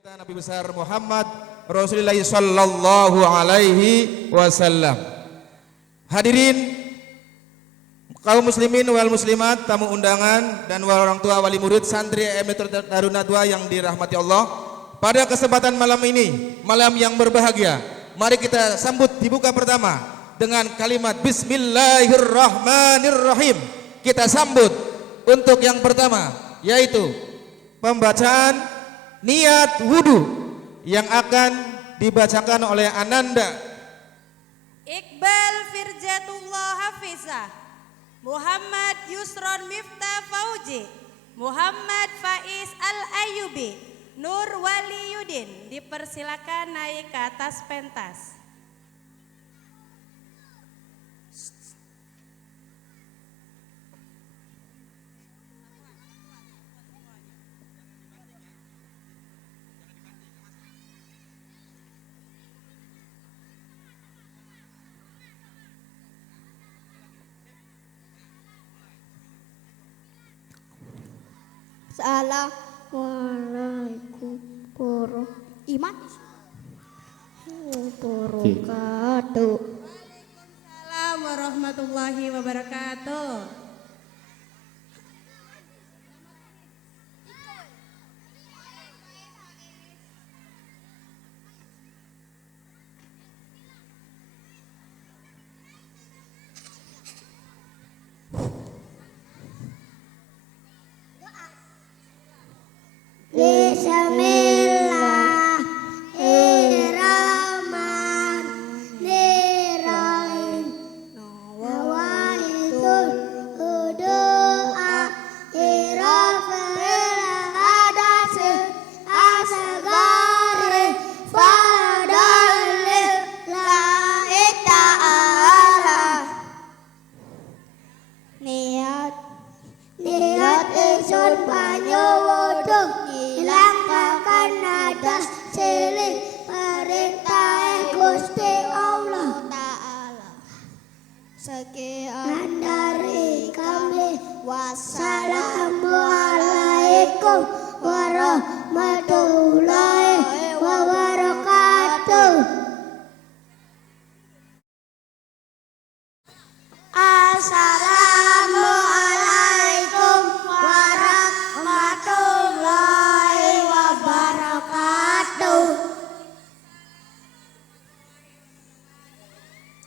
Nabi besar Muhammad Rasulullah sallallahu alaihi wasallam. Hadirin kaum muslimin wal muslimat, tamu undangan dan orang tua wali murid santri MT Darun Nadwa yang dirahmati Allah. Pada kesempatan malam ini, malam yang berbahagia, mari kita sambut dibuka pertama dengan kalimat Bismillahirrahmanirrahim. Kita sambut untuk yang pertama, yaitu pembacaan niat wudu yang akan dibacakan oleh Ananda Iqbal Firjatullah Hafizah, Muhammad Yusron Miftah Fauji, Muhammad Faiz Al-Ayyubi, Nur Waliyuddin. Dipersilakan naik ke atas pentas. Assalamualaikum warahmatullahi wabarakatuh. Waalaikumsalam warahmatullahi wabarakatuh. Bismillahirrahmanirrahim. Nawaitul doa irafil hadasi asgari fadalil lahi ta'ala. Niat isun banyu wudu ilang kakan nada silih perintah Gusti Allah Ta'ala. Sekian dari kami, wassalamualaikum warahmatullahi wabarakatuh. Assalamualaikum warahmatullahi wabarakatuh.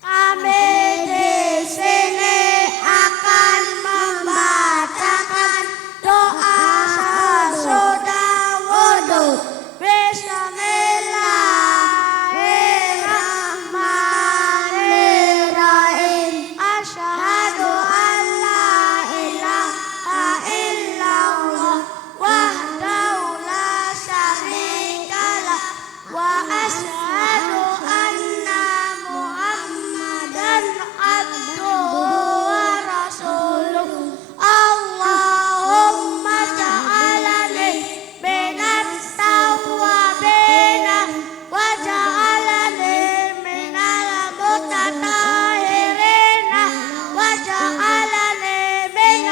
Kami di sini akan membacakan doa sesudah wudu. Bismillahirrahmanirrahim. Asyhadu an la ilaha illallah wahdahu la syarika lah wa asyhadu anna Muhammadan abduhu wa rasuluh. Allahumma ja'alani minat tawwabina wa ja'alani minal mutatahhirina wa ja'alani min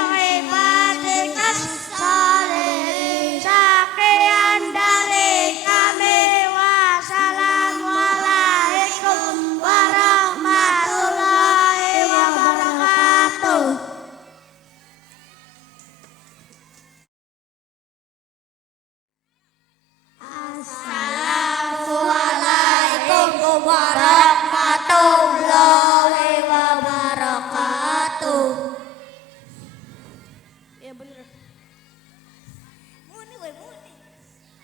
ibadikas sholihin. Sekian dari kami, wassalamualaikum warahmatullahi wabarakatuh. Assalamualaikum warahmatullahi wabarakatuh. Ya bener.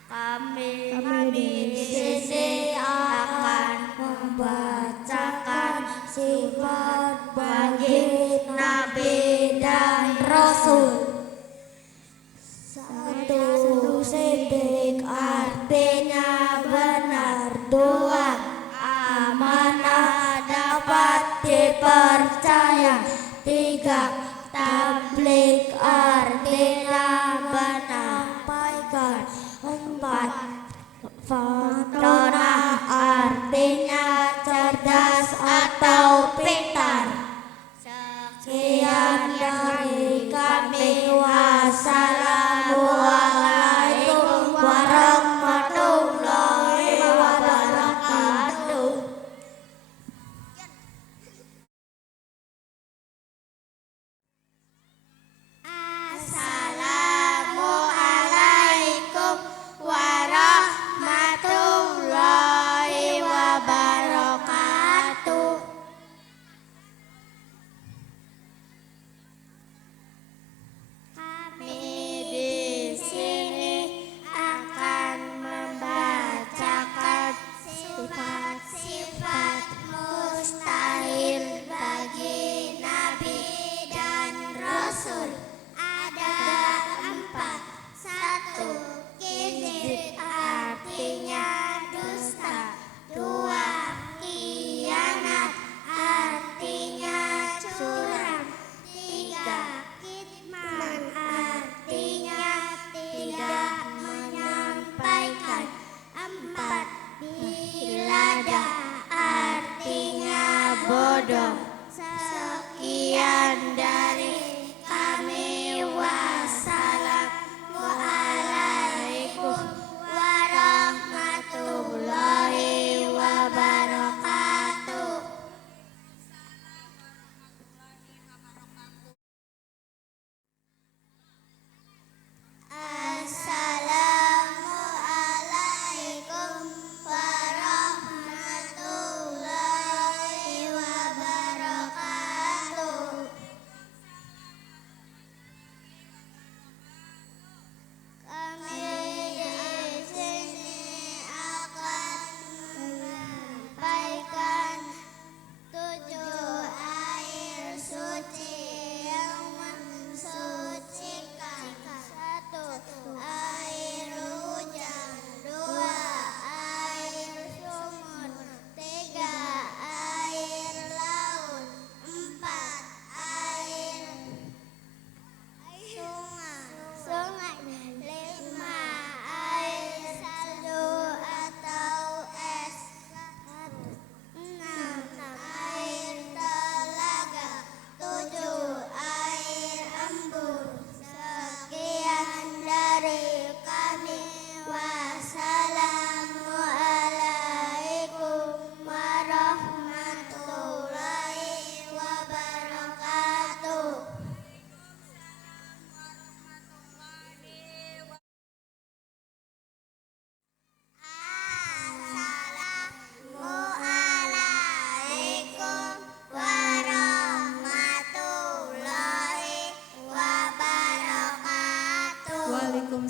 Kami di sini akan membacakan sifat bagi Nabi dan Rasul. Satu, sidik artinya benar. Dua, amanah dapat dipercaya. Tiga, tabligh artinya menyampaikan. Empat, fadona artinya cerdas atau pintar. Sekian dari kami, wassalamualaikum warahmatullahi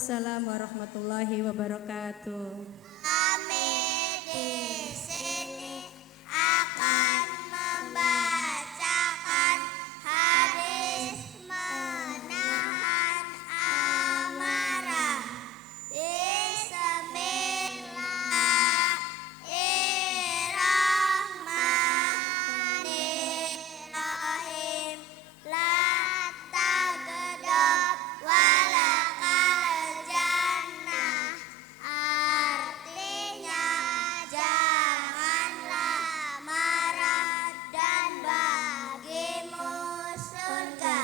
Waalaikumsalam warahmatullahi wabarakatuh. Kami di sini akan membacakan hadis menahan amarah. Bismillahirrahmanirrahim. La taghdab walakal jannah. Artinya janganlah marah dan bagimu surga.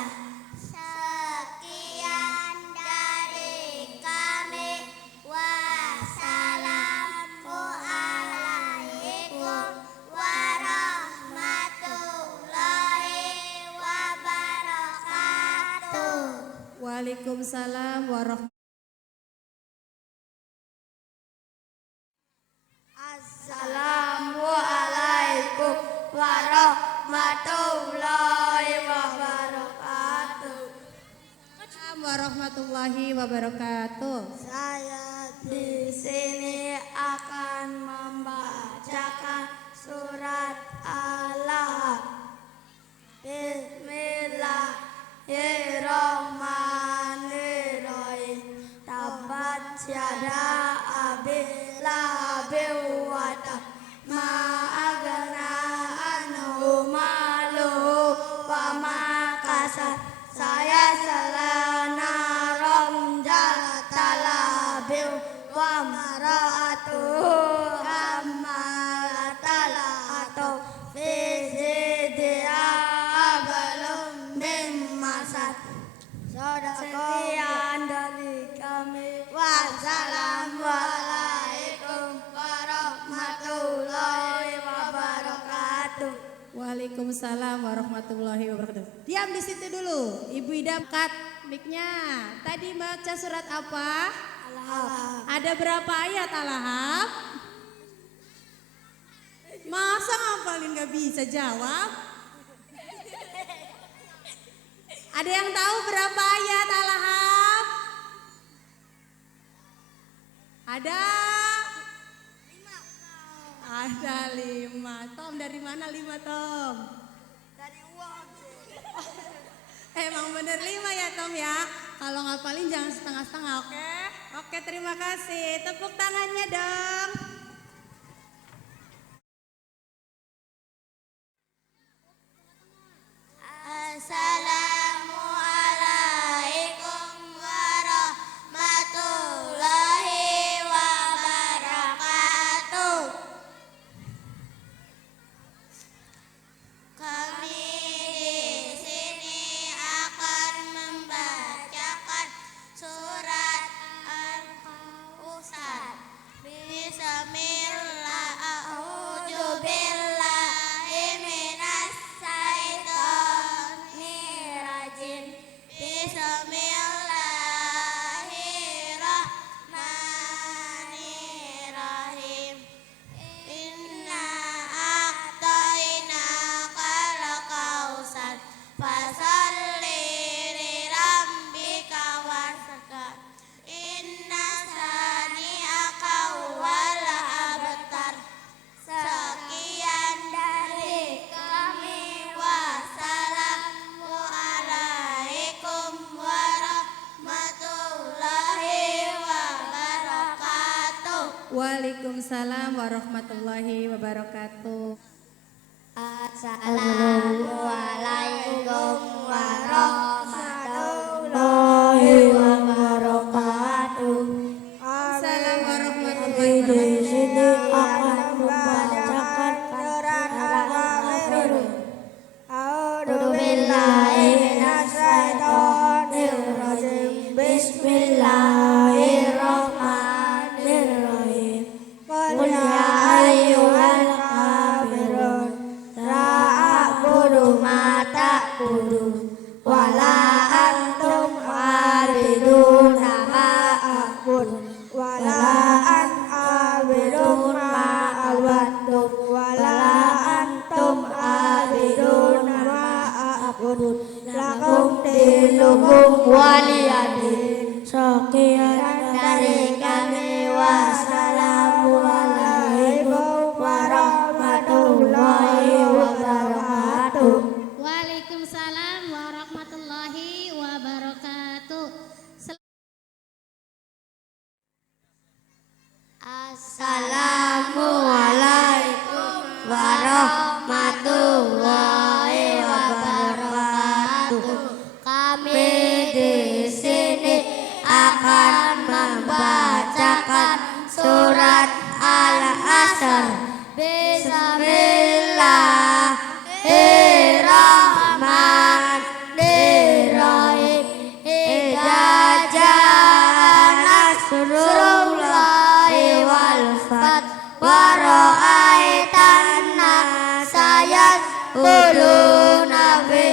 Sekian dari kami. Wassalamualaikum warahmatullahi wabarakatuh. Waalaikumsalam warahmatullahi. Assalamualaikum warahmatullahi wabarakatuh. Warahmatullahi wabarakatuh. Saya di sini akan membacakan surat Al-Lahab. Bismillahirrahmanirrahim. Tabat yada abi lahabin wa tab. Ma agna anhu maluhu wa ma kasab. Saya selana romjalatalabim wa mara'atuhu kamalatala'atuh fi zidiha abalum bin masad. Sekian dari kami. Wassalamualaikum warahmatullahi wabarakatuh. Waalaikumsalam warahmatullahi wabarakatuh. Diam di situ dulu. Ibu Ida angkat mic-nya. Tadi baca surat apa? Al-Lahab. Ada berapa ayat Al-Lahab? Masa ngapalin gak bisa jawab? Ada yang tahu berapa ayat Al-Lahab? Ada? Ada 5. Tom dari mana 5 Tom? Dari uang. Emang bener 5 ya Tom ya? Kalau ngapalin jangan setengah-setengah, oke? Oke, terima kasih. Tepuk tangannya dong. Assalamualaikum warahmatullahi wabarakatuh. Kami di sini akan membacakan surat Al-Kautsar. Bismillah, a'udzu billahi minas syaitonir rajim. Bismillahirrahmanirrahim. Inna a'tainakal kautsar fasalli lirabbika wasghar. Inna sani'aka wal abtar. Sekian dari kami. Wassalamualaikum warahmatullahi wabarakatuh. Waalaikumsalam warahmatullahi wabarakatuh. Assalamualaikum warahmatullahi wabarakatuh. Salam warahmatullahi Di wabarakatuh. sini akan membacakan surat Al-Ghafir. A'udzu billahi minasyaitonir rajim. Bismillahirrahmanirrahim. Qul ya ayyuhal kafirun la a'budu ma ta'budun wa la antum 'abidun Assalamualaikum warahmatullahi wabarakatuh. Kami di sini akan membacakan surat Al-Asr. Bismillahirrahmanirrahim. Idza jaa nasrullahi wal fath wa ra'aitan nasa yadkhuluna fi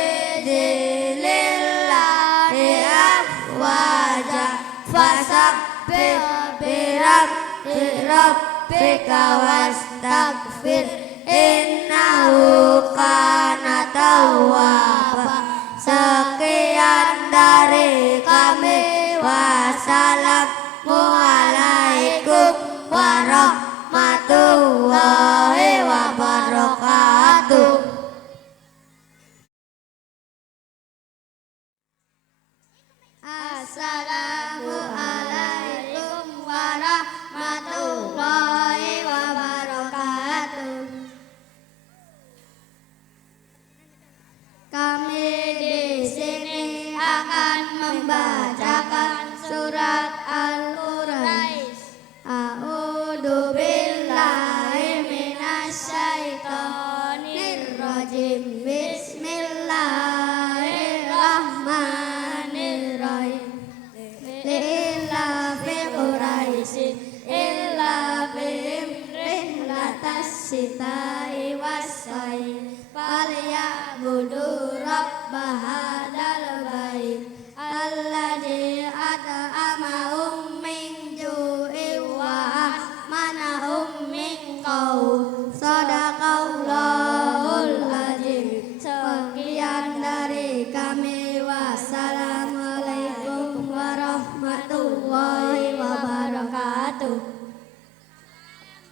dzillillahi afwaja fasabbih bihamdi rabbika wastaghfir innahu kana tawwaba. Sekian dari kami. Wassalamualaikum warahmatullahi wabarakatuh. Assalamualaikum warahmatullahi wabarakatuh. Kami di sini akan membacakan surat Al-Qur'an. A'udzu billahi minasyaitonir rajim. Bismillahirrahmanirrahim. Lilla fi Quraisyin illa bihim rihlatas sita'i was-sayf falyabudu rabb hadzal bait alladzi at'amahum min ju'in wa amanahum min qaum. Shadaqallahul azim. Sekian dari kami. Wassalamualaikum warahmatullahi wabarakatuh.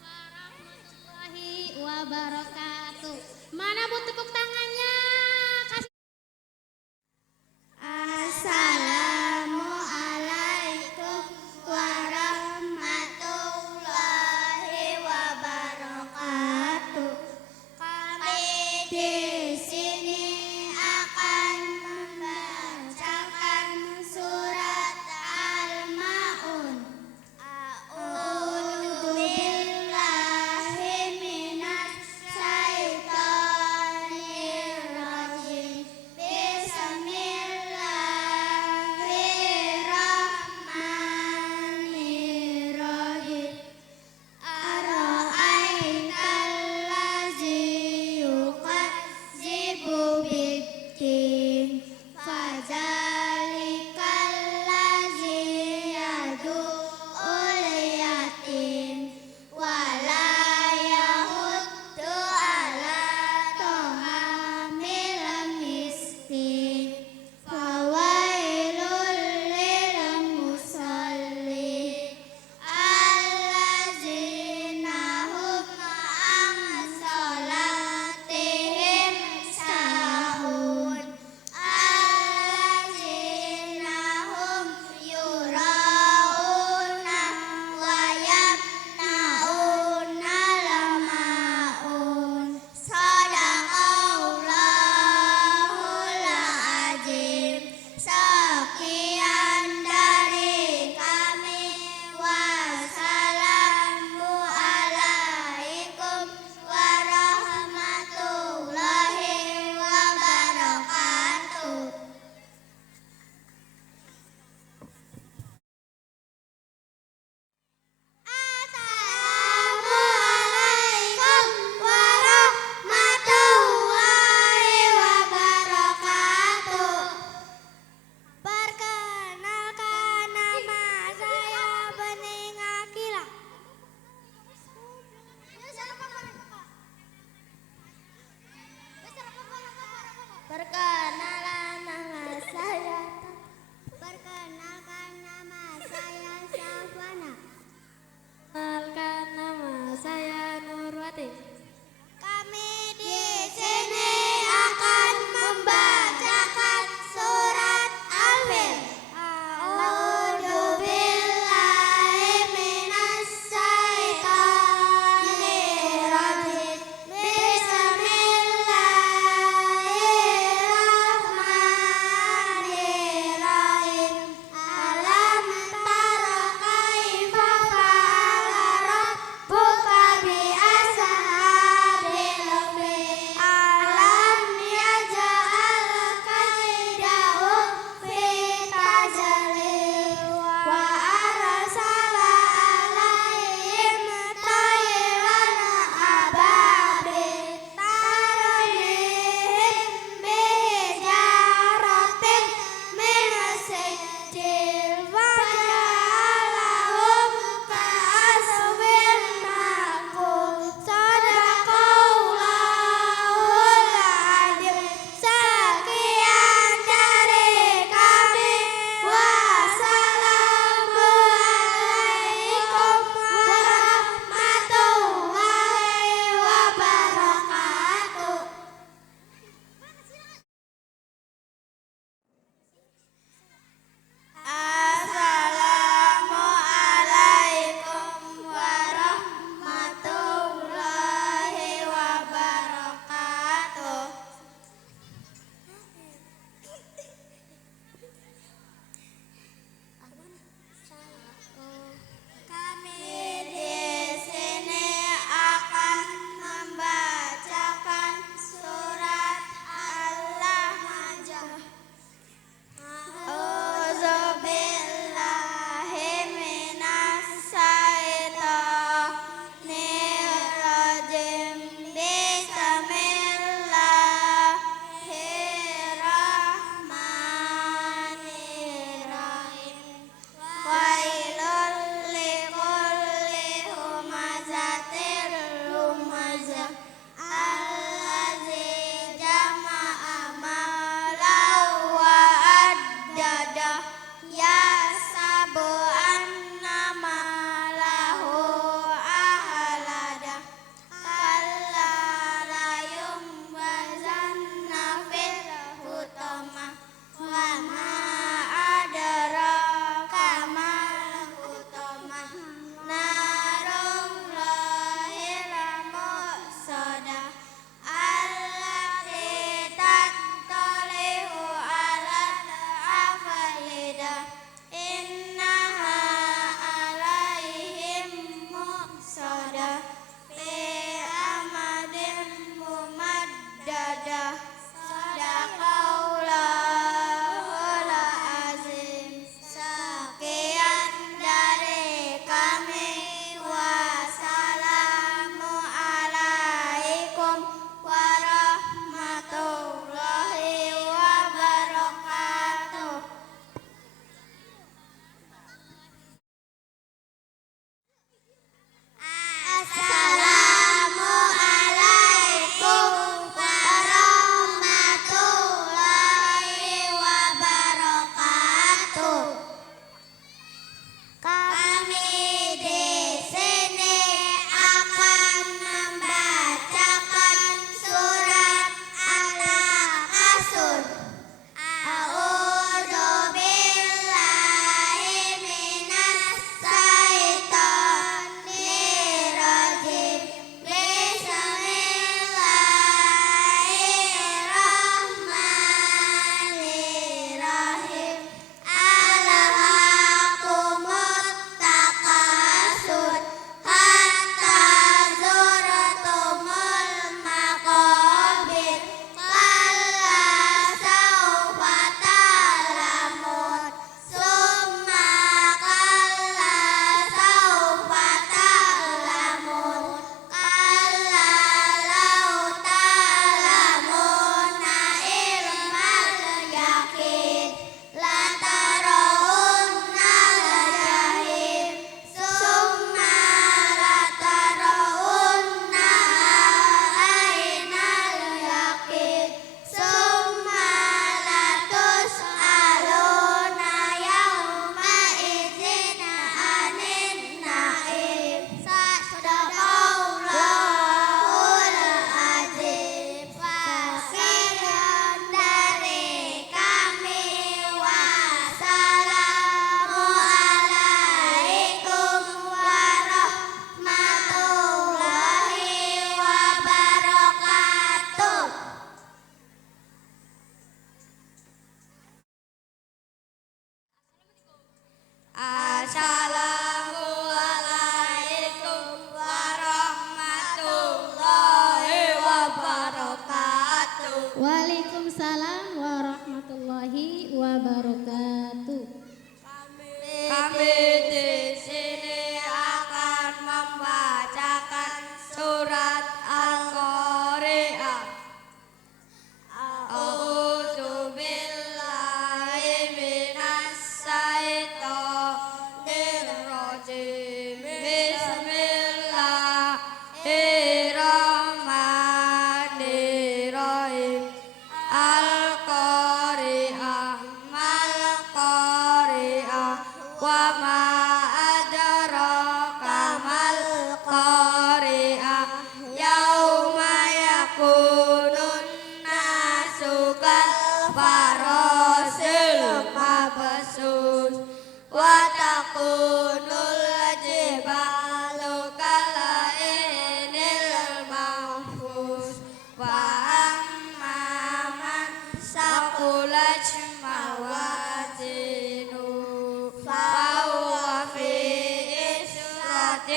Warahmatullahi wabarakatuh. Mana bu tepuk tangannya? Assalamualaikum warahmatullahi wabarakatuh. Kami di sini akan membacakan surat Al-Maun. A'udzu billahi minasy syaithanir rajim. Bismillahirrahmanirrahim. Ara'aitallazi yukadzibu biddin fadzalikallazi yad'ul yatim wa la yahuddu ala ta'amil miskin fawailul lil musallin allazina hum an salatihim sahun allazina hum yurauna wa yamnauna lamaun. Shadaqallahul azim. Sekian dari kami. Wassalamualaikum warahmatullahi wabarakatuh. Assalamualaikum warahmatullahi wabarakatuh. Perkenalkan, nama saya Bening Akila. Perkenalkan, nama saya Safana. Perkenalkan, nama saya Nurwati. Kami di sini akan membacakan surat Al-Fil. A'udzu billahi minasy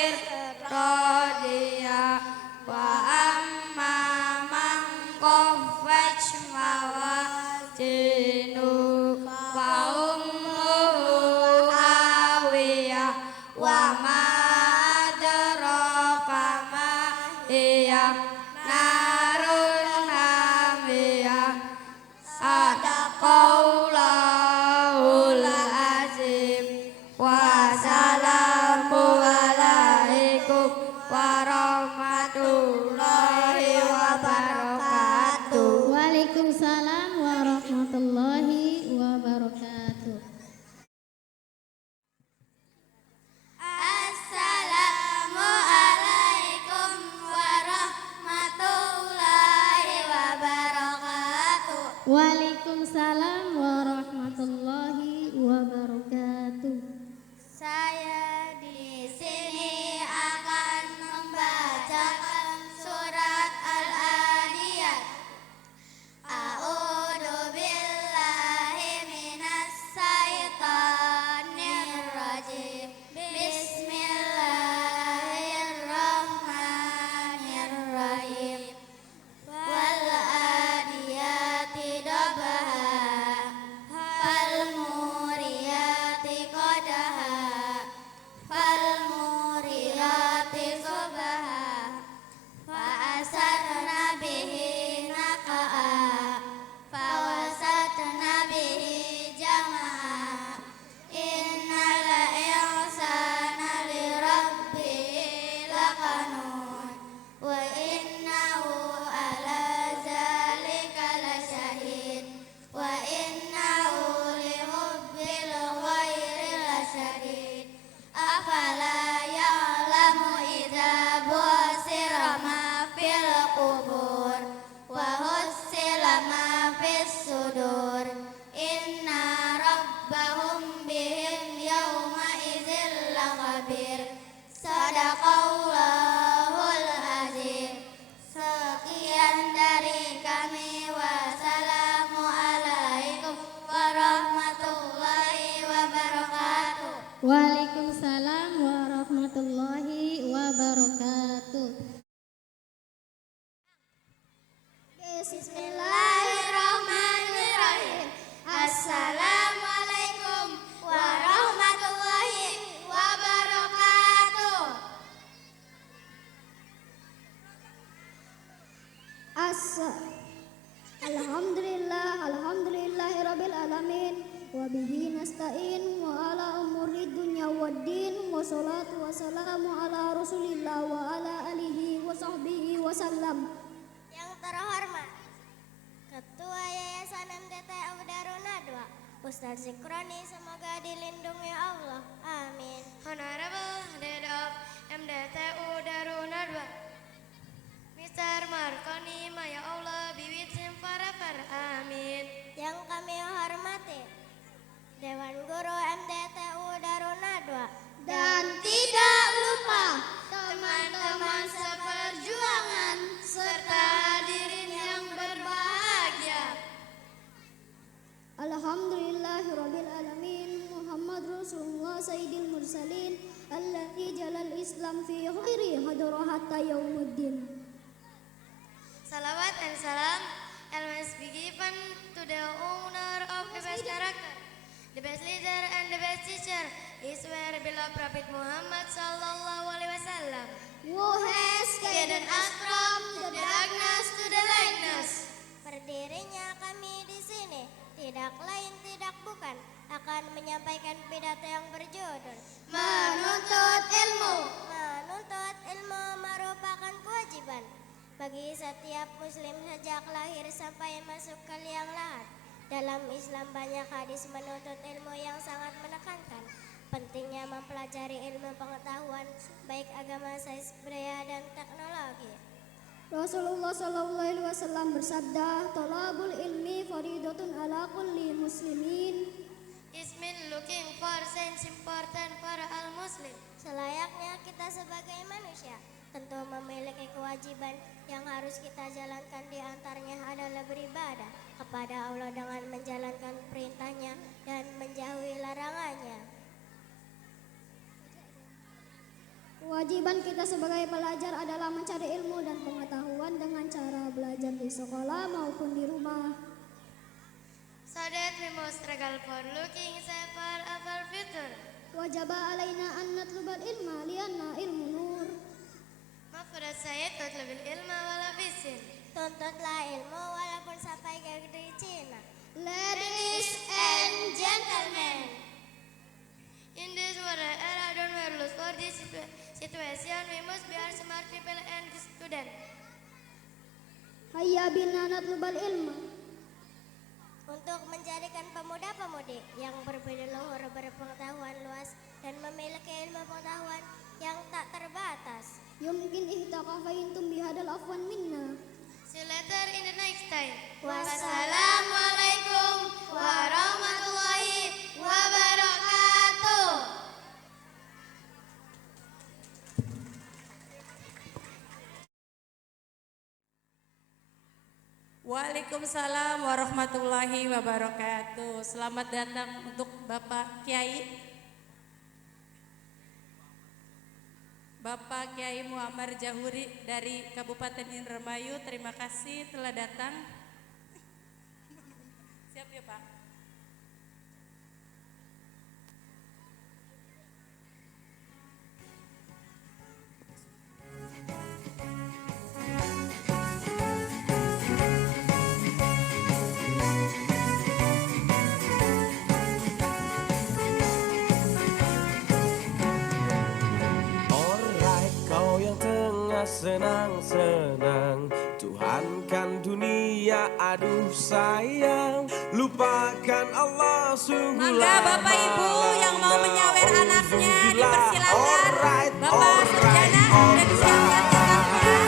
khair radiya wa amma man qafaj mawazinu fa ummuhu hawiyah wa ma adraka ma hiya narun hamiyah sadaqallahul azim wassalamu alaikum warahmatullahi wabarakatuh. Waalaikumsalam warahmatullahi wabarakatuh. Assalamualaikum warahmatullahi wabarakatuh. Waalaikumsalam warahmatullahi wabarakatuh. Saya di sini akan membacakan surat Al-Adiyat. A'udzu billahi minas syaitonir rajim. Bismillahirrahmanirrahim. Wal adiyati dabha fal muriyati qadaha fal muriyati subha fa asarna bihi naqa'a fa wasatna bihi jama'a innal insana li rabbihi lakanun wa innahu ala zalika lasyahid wa innahu li hubbil khairi lasyadid afala ya'lamu idza bu'sira ma fil qubur wa hussila ma fis sudur inna rabbahum bihim yawma idzil lakhabir. Sadaqallahul azim. Sekian dari kami. Wassalamualaikum warahmatullahi wabarakatuh. Waalaikumsalam warahmatullahi wabarakatuh. Bismillahirrahmanirrahim. Assalamualaikum warahmatullahi wabarakatuh. Alhamdulillahirabbil alamin wa bihi nasta'in wa ala umuri dunya waddin wassalatu wassalamu ala rasulillah wa ala alihi wa sahbihi wasallam. Yang terhormat Ketua Yayasan MDTU Darun Nadwa Ustaz Zikroni, semoga dilindungi Allah, amin. Honorable Head of MDTU Darun Nadwa Mr. Marconi, may Allah be with him forever, amin. Yang kami hormati Dewan Guru MDTU Darun Nadwa dan tidak lupa teman-teman seperjuangan serta hadirin yang berbahagia. Alhamdulillahirabbil alamin Muhammad Rasulullah sayyidil mursalin alladzi jalal islam fi khairi hadara hatta yaumuddin. Salawat and salam always be given to the owner of the best character, the best leader and the best teacher, is our beloved Prophet Muhammad sallallahu alaihi wasallam, Who has guided us from the darkness to the lightness. Berdirinya kami di sini tidak lain tidak bukan akan menyampaikan pidato yang berjudul Menuntut Ilmu. Menuntut ilmu merupakan kewajiban bagi setiap muslim sejak lahir sampai masuk ke liang lahat. Dalam Islam banyak hadis menuntut ilmu yang sangat menekankan pentingnya mempelajari ilmu pengetahuan baik agama, sains, budaya, dan teknologi. Rasulullah sallallahu alaihi wasallam bersabda, "Thalabul ilmi faridatun ala kulli muslimin." It means looking for sense important for all Muslim. Selayaknya kita sebagai manusia tentu memiliki kewajiban yang harus kita jalankan, di antaranya adalah beribadah kepada Allah dengan menjalankan perintahnya dan menjauhi larangannya. Kewajiban kita sebagai pelajar adalah mencari ilmu dan pengetahuan dengan cara belajar di sekolah maupun di rumah. So that we must struggle for looking safer of our future. Wajaba alaina an natlubal ilma lianna ilmu nur. Mafrad saya tutlubul ilma wala bisin. Tuntutlah ilmu walaupun sampai ke negeri Cina. Ladies and gentlemen, In this world era, don't we lose for this situation. We must be our smart people and good students. hayya bina natlubal ilma. untuk menjadikan pemuda-pemudi yang berbudi luhur, berpengetahuan luas dan memiliki ilmu pengetahuan yang tak terbatas. Yumkin ihtaqafaintum bihadal afwan minna. See you later in the next time. Wassalamualaikum warahmatullahi wabarakatuh. Waalaikumsalam warahmatullahi wabarakatuh. Selamat datang untuk Bapak Kiai. Bapak Kiai Muammar Jahuri dari Kabupaten Indramayu, terima kasih telah datang. Siap ya Pak? Senang-senang Tuhan kan dunia, aduh sayang, lupakan Allah sungguh. Mangga Bapak Ibu yang mau menyawer anaknya dipersilakan. Bapak Sarjana sudah disiapkan tiketnya.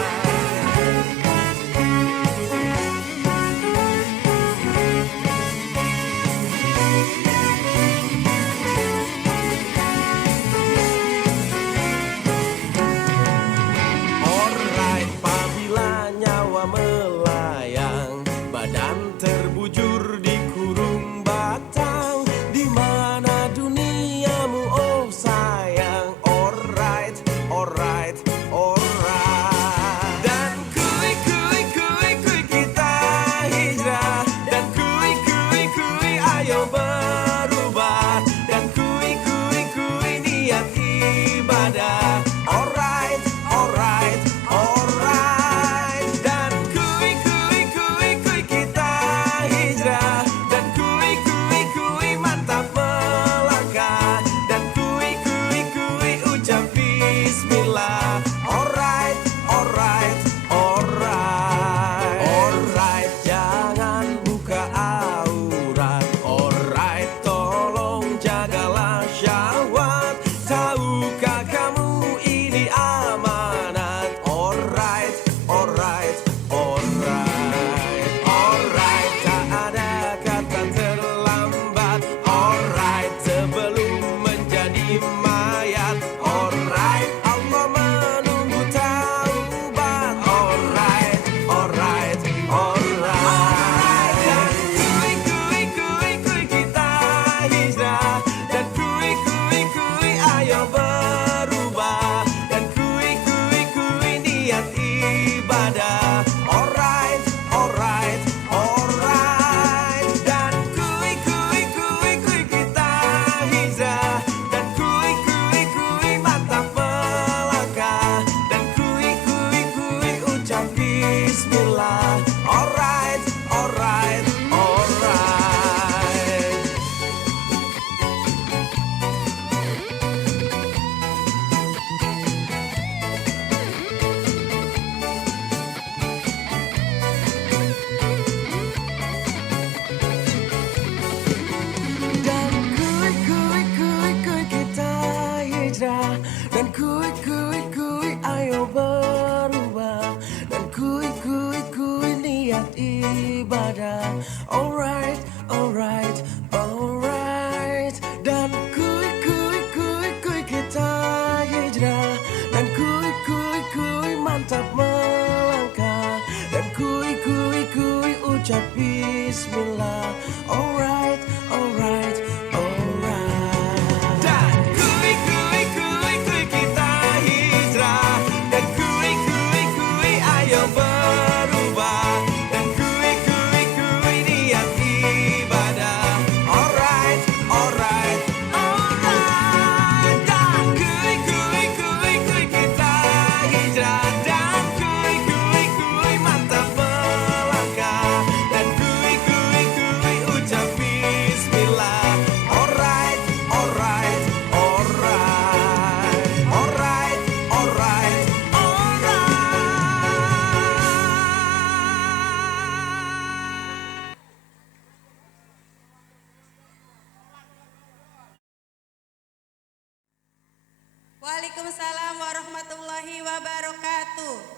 warahmatullahi wabarakatuh.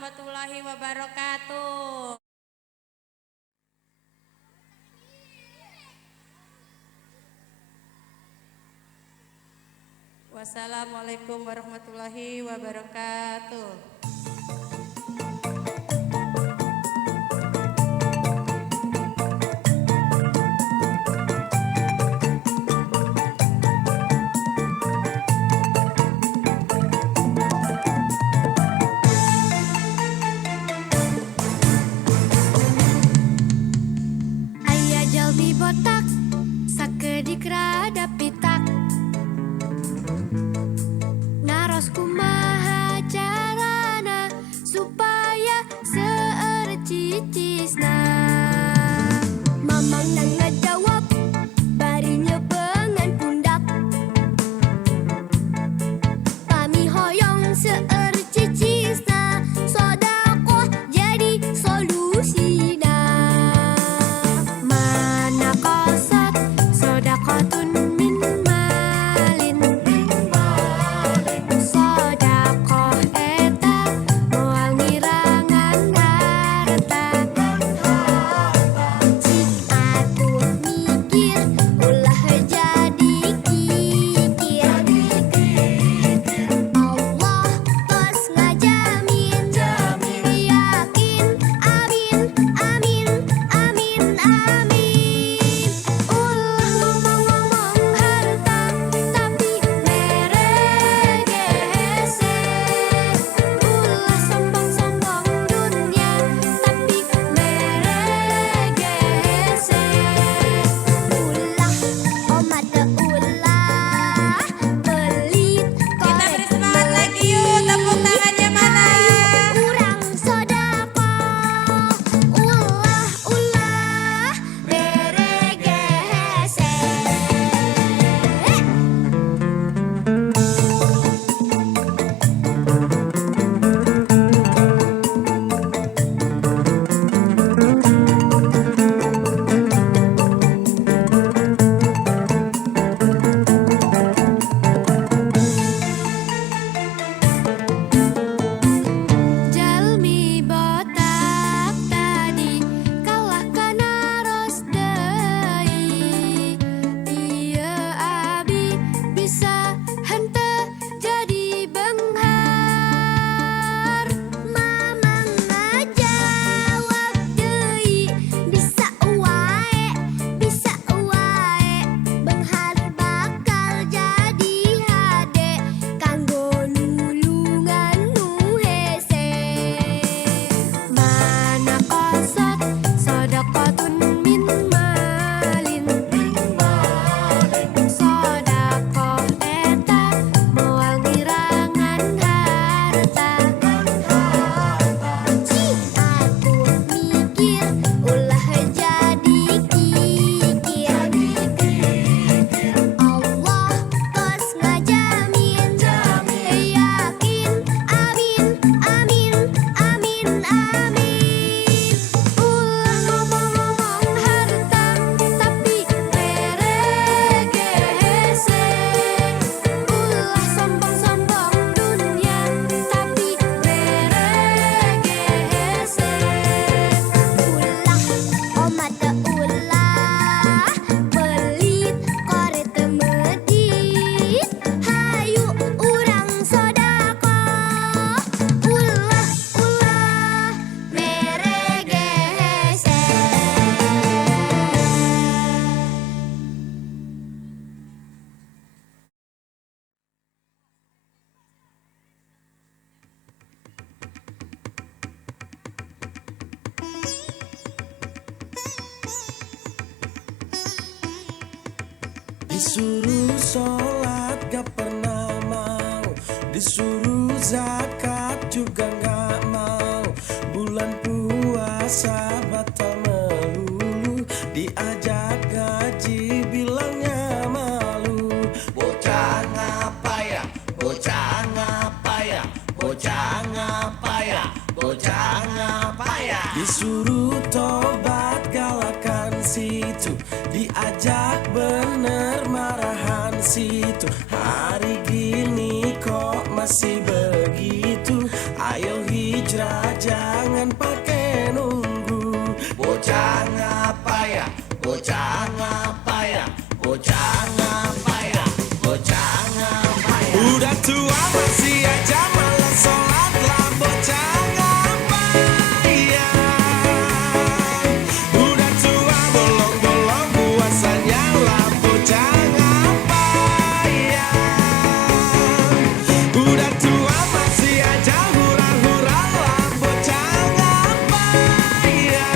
warahmatullahi wabarakatuh. Wassalamualaikum warahmatullahi wabarakatuh. Botak sakedik rada pitak naros kumaha carana Disuruh sholat gak pernah mau, disuruh zakat juga gak mau. Bulan puasa batal melulu, diajak gaji bilangnya malu. Bocah ngapa ya, bocah ngapa ya, bocah ngapa ya, bocah ngapa ya. Disuruh tobat galakan situ, diajak bener marahan situ. Hari gini kok masih begitu, ayo hijrah jangan pakai nunggu. Bocah ngapa ya, bocah ngapa ya, bocah ngapa ya, bocah ngapa ya. Udah tua masih aja malas sholat lah, bocah ngapa ya. Udah tua bolong-bolong puasanya lah, bocah ngapa ya. Udah tua masih aja hura-hura lah, bocah ngapa ya.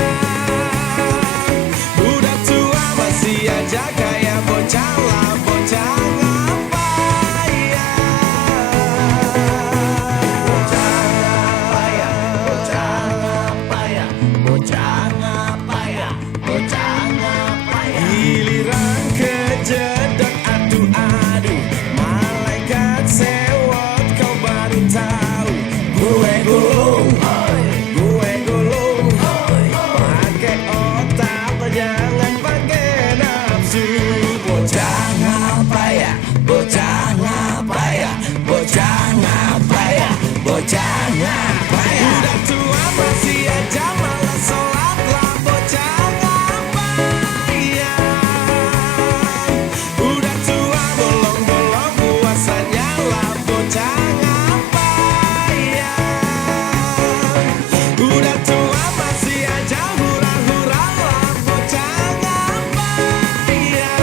Udah tua masih aja kayak bocah lah, bocah ngapa ya. Bocah ngapa ya, bocah ngapa ya, bocah ngapa ya, bocah ngapa ya. Giliran kejedot adu-adu, malaikat sewot kau baru tahu. Gue gulung, gue gulung, pakai otak jangan pakai nafsu. Bocah ngapa ya, bocah ngapa ya, bocah ngapa ya, bocah ngapa ya. Udah tua masih aja malas sholat lah, bocah ngapa ya. Udah tua bolong-bolong puasanya lah, bocah ngapa ya. Udah tua masih aja hura-hura lah, bocah ngapa ya.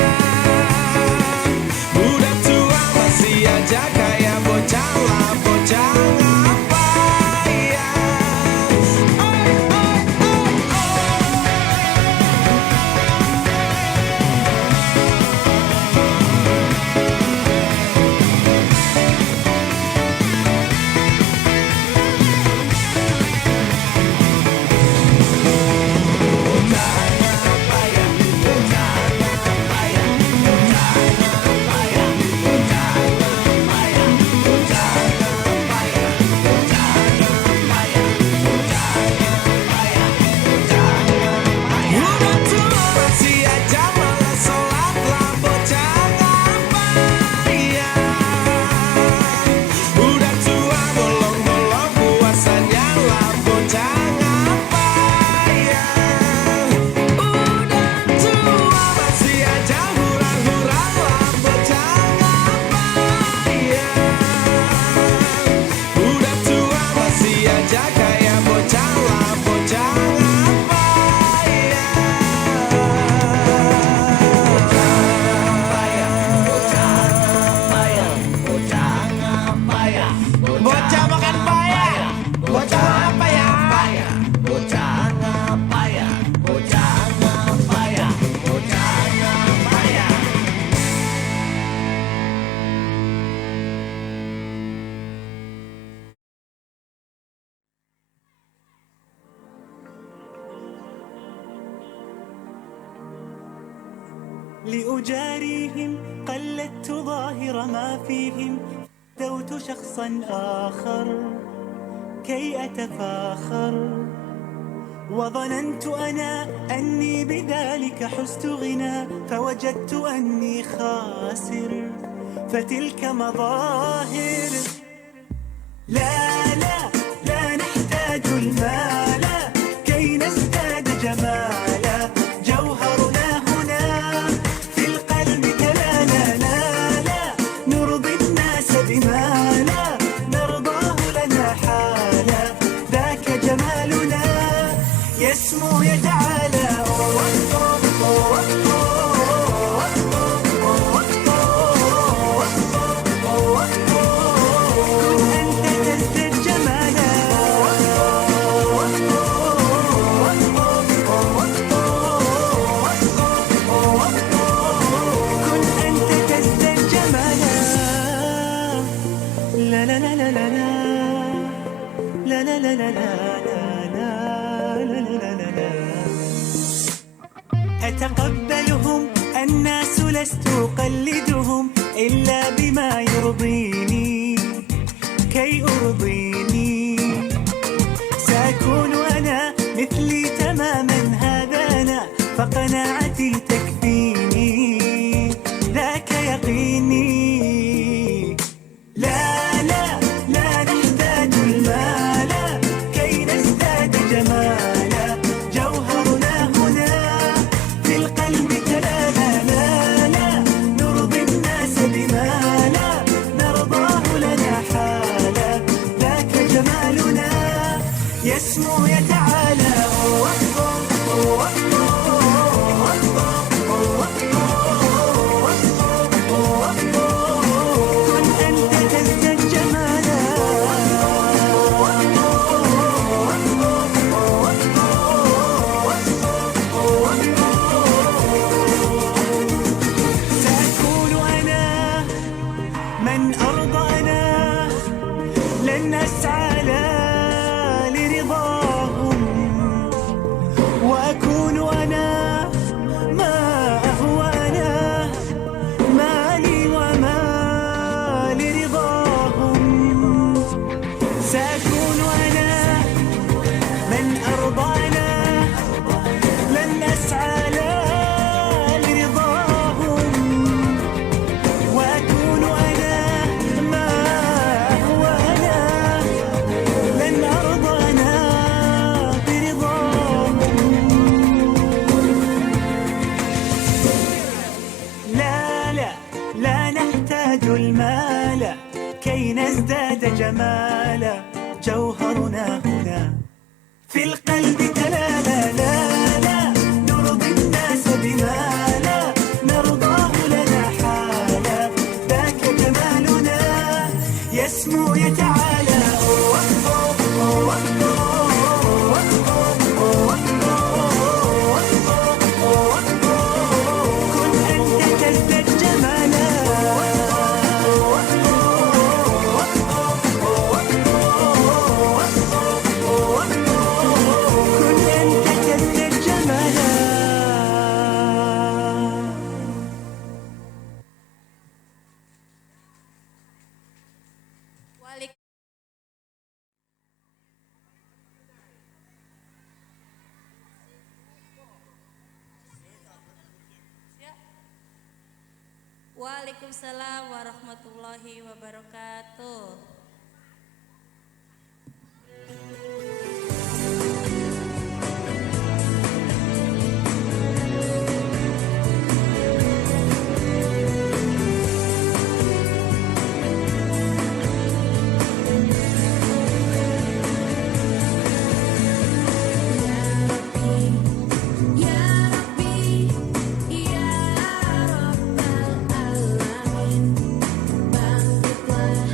Udah tua masih aja kayak bocah lah, bocah ngapa ya. Udah tua masih aja malas sholat lah, bocah ngapa ya. Udah tua bolong-bolong puasanya lah, bocah ngapa ya. Udah tua masih aja hura-hura lah, bocah ngapa ya. Udah tua masih aja kayak bocah lah, bocah ngapa ya. Bocah makan paya, bocah apa ya? Bocah ngapa ya, bocah ngapa ya, bocah ngapa ya. لأجاريهم قلدت ظاهر ما فيهم، دوت شخصا آخر كي أتفاخر، وظننت أنا أني بذلك حزت غنى، فوجدت أني خاسر، فتلك مظاهر. لا لا لا نحتاج المال كي نزداد جمالا، جوهرنا هنا في القلب كلا. لا لا لا نرضي الناس بما لا نرضاه لنا حالا، ذاك جمالنا يسمو يتعالى. كن أنت تزدد جمالا. كن أنت فقناعتي تكفيني ذاك يقيني. لا لا لا نحتاج المال كي نزداد جمالا، جوهرنا هنا في القلب تلالا. لا لا نرضي الناس بما لا نرضاه لنا حالا، ذاك جمالنا يسمو يتعالى. كن أنت تزداد جمالا. سأكون أنا من أرضى أنا، لن أسعى لا لرضاهم، وأكون أنا ما أهوى أنا، مالي وما لرضاهم. سأكون أنا من أرضى أنا، لن أسعى لا لرضاهم، وأكون أنا ما أهوى أنا، لن أرضى أنا برضاهم. لا لا لا نحتاج المال كي نزداد جمالا، جوهرنا هنا في القلب تلالا. لا لا نرضي الناس بما لا نرضاه لنا حالا، ذاك جمالنا يسمو يتعالى. كن أنت تزداد جمالا. كن أنت تزداد جمالا. Waalaikumsalam warahmatullahi wabarakatuh. Bangkitlah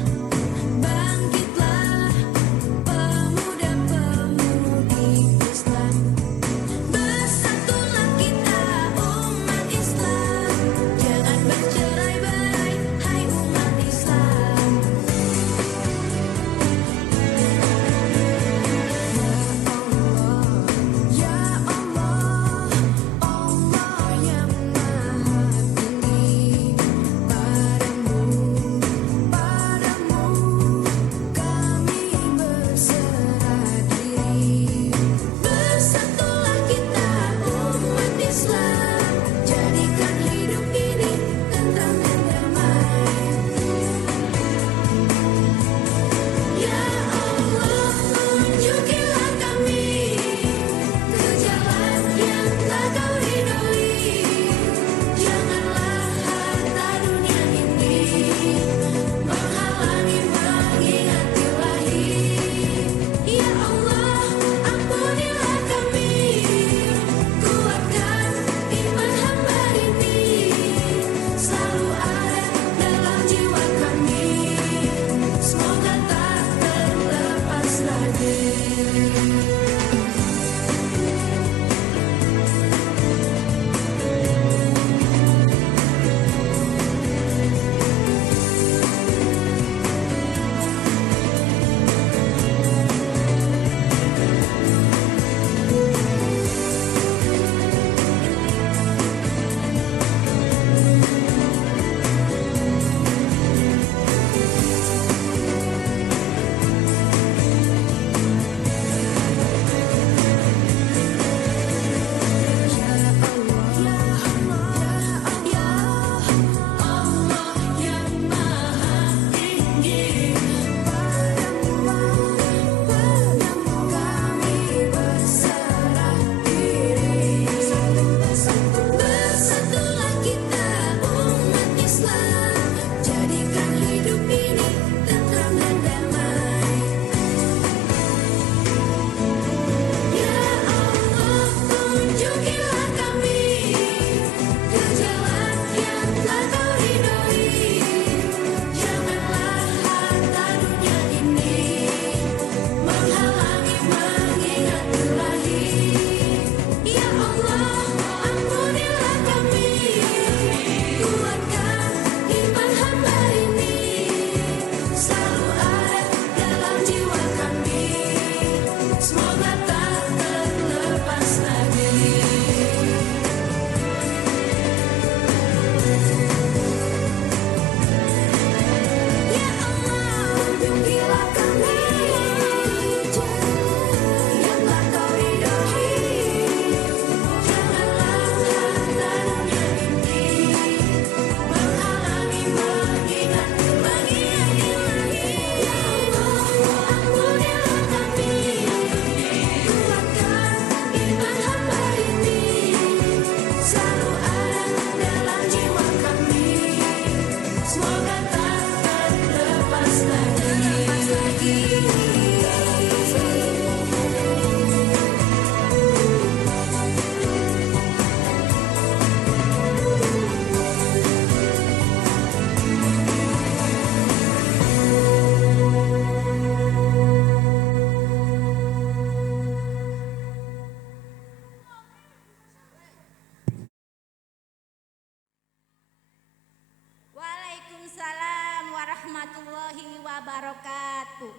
wabarakatuh.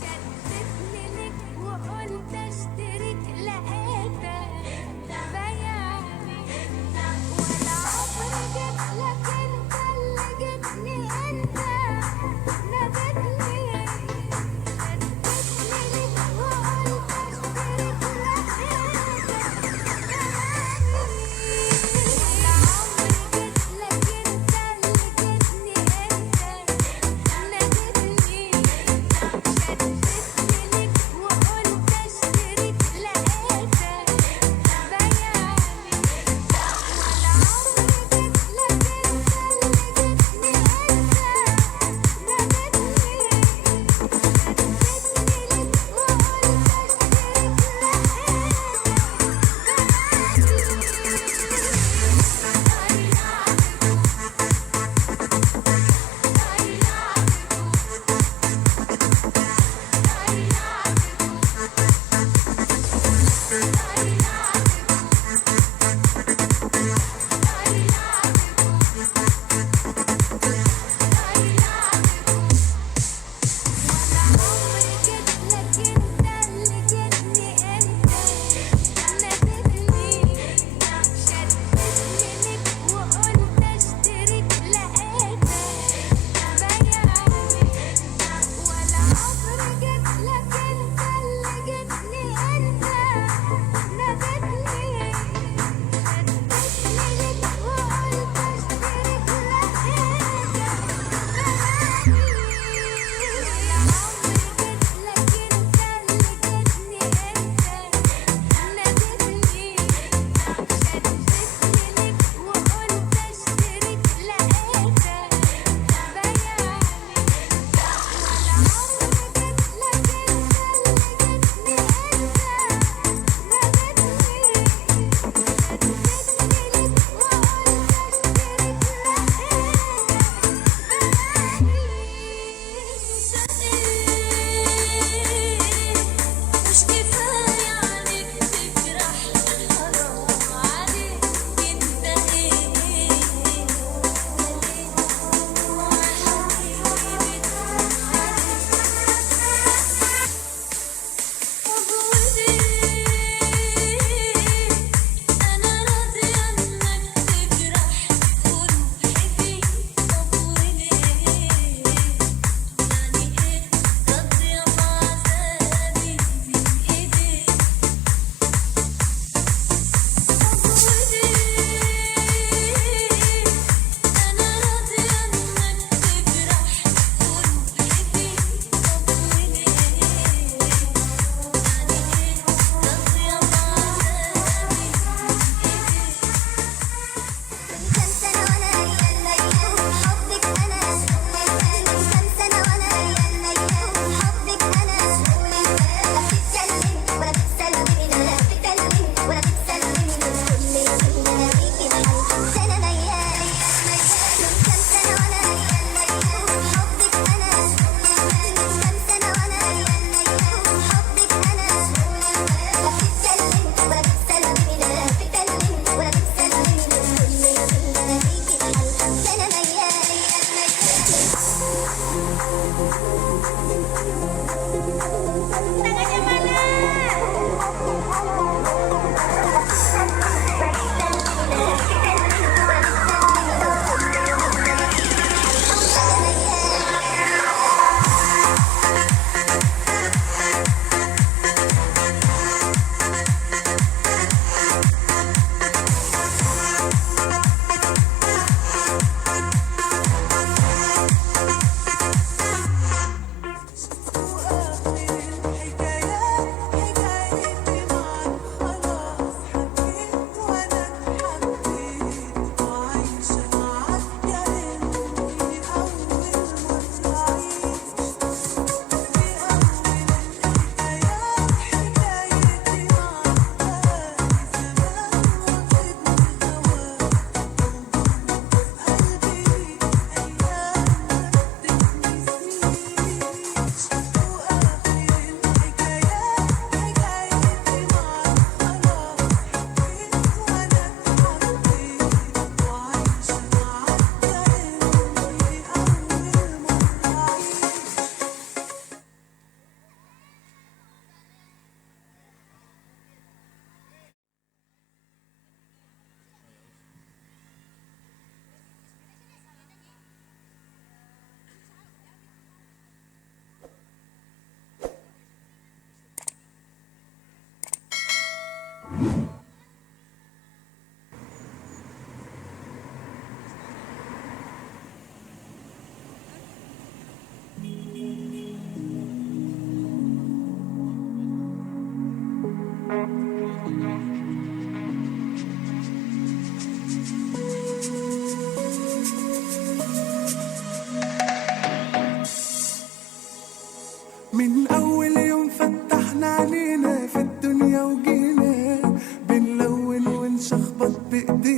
شدتني لك وقلت اشترك لقيتك بياني ولا عمري جيت لك انت اللي جيتني انت نادتني شدتني لك وقلت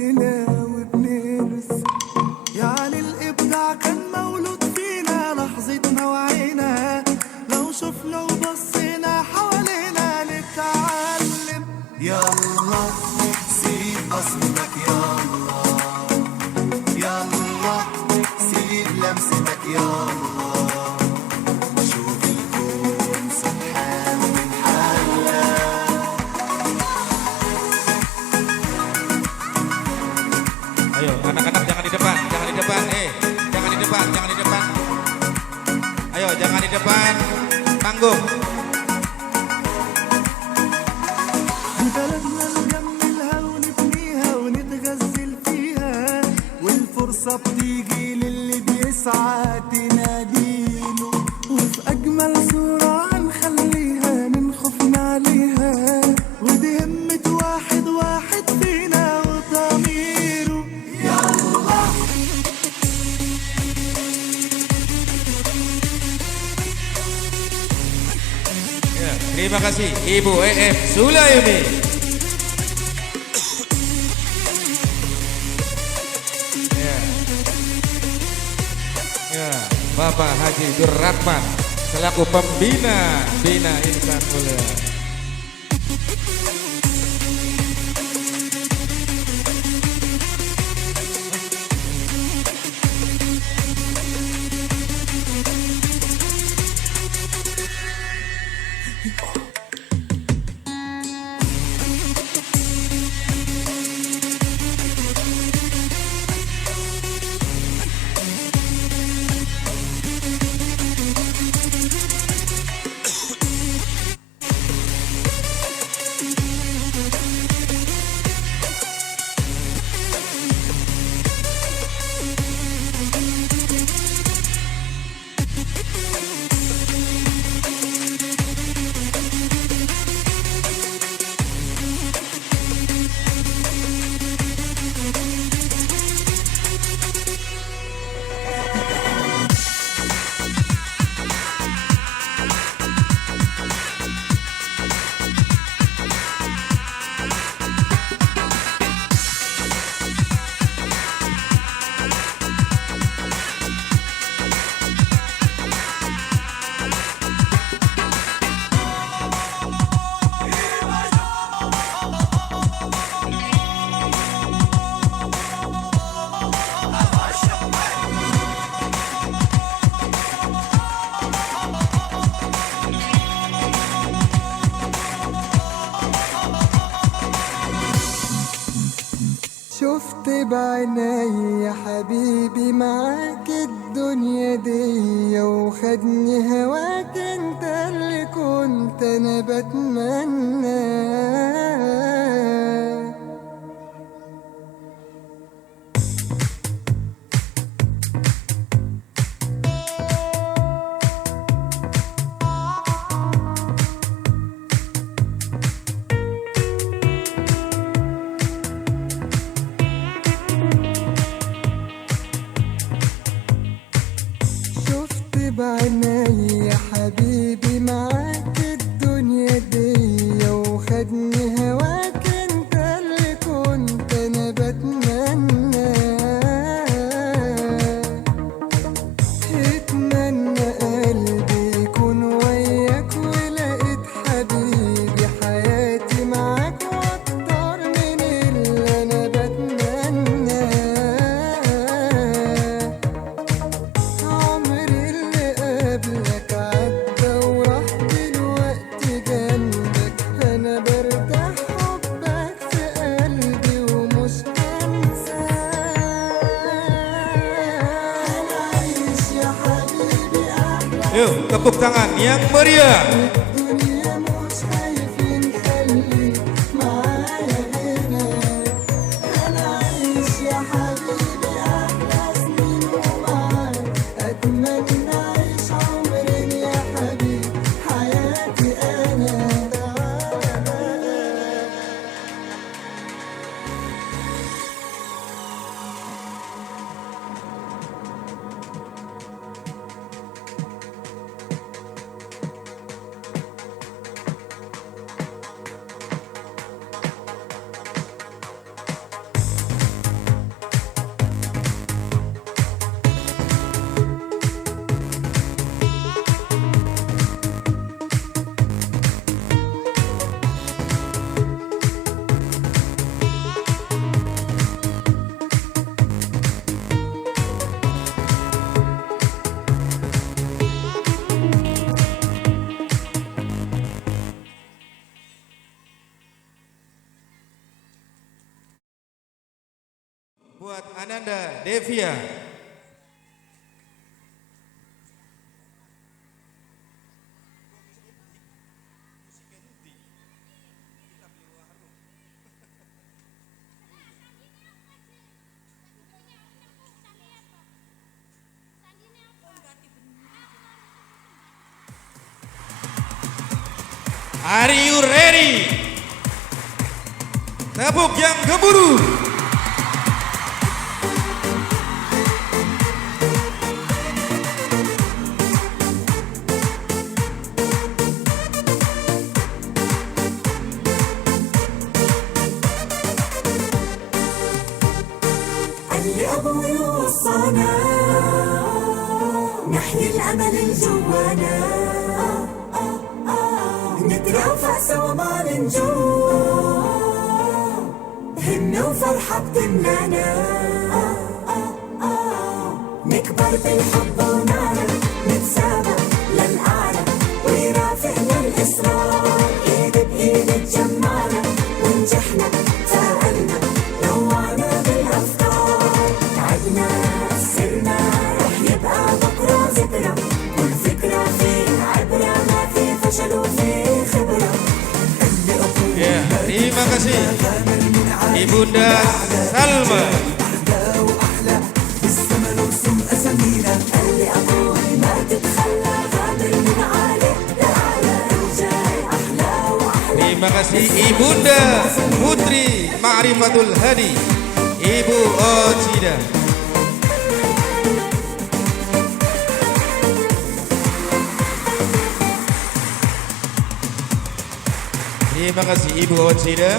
ليلة وبنرسم، يعني الإبداع كان مولود فينا لحظة ما وعينا، لو شفنا وبصينا حوالينا نتعلم. يلا سيب قصدك، يلا يلا سيب لمستك، يلا شوف الكون سبحان من حلا. Ayo anak-anak jangan di depan, jangan di depan, jangan di depan, jangan di depan. Ayo jangan di depan panggung. دي بلدنا نجملها ونبنيها ونتغزل فيها، والفرصة بتيجي للي بيسعى تناديله، وفي أجمل صورة هنخليها من خوفنا عليها، ودي همة واحد واحد فينا وضميره. يلا Ya, terima kasih Ibu EF Sulaimi. Ya. Ya, Bapak Haji Durrahman selaku pembina Bina Insan Mulia. شفت بعيني يا حبيبي معاك الدنيا دي، وخدني هواك انت اللي كنت انا بتمنى. شفت بعيني يا حبيبي معاك الدنيا دي، وخدني هواك انت اللي كنت انا بتمنى. اتمنى قلبي يكون وياك، ولقيت حبيبي حياتي معاك، واكتر من اللي انا بتمنى. عمري اللي قبلك عدى وراح دلوقتي جنبك، انا برتاح حبك في قلبي ومش هنساك. انا عايش يا حبيبي احلى Yuk tepuk tangan yang meriah. الدنيا، مش خايفين خليك معايا هنا. انا عايش يا حبيبي احلى سنين ومعاك، اتمنى اعيش عمرين يا حبيبي حياتي انا. buat Ananda Devia. Are you ready? Tepuk yang gemuruh. اللي أبوي وصانا نحيي الأمل الجوانا نترافع سوا مع النجوم همة وفرحة بتملانا نكبر بالحب ونعلى نتسابق للأعلى ويرافقنا الإصرار إيد بإيد تجمعنا ونجحنا تفائلنا نوعنا بالأفكار تعبنا سرنا رح يبقى بكرة ذكرى كل فكرة فيه عبرة ما في فشل وفي خبرة Ya, terima kasih Ibunda Salma. Terima kasih Ibunda Putri Ma'rifatul Hadi, Ibu Ocida. Terima kasih Ibu Ocida.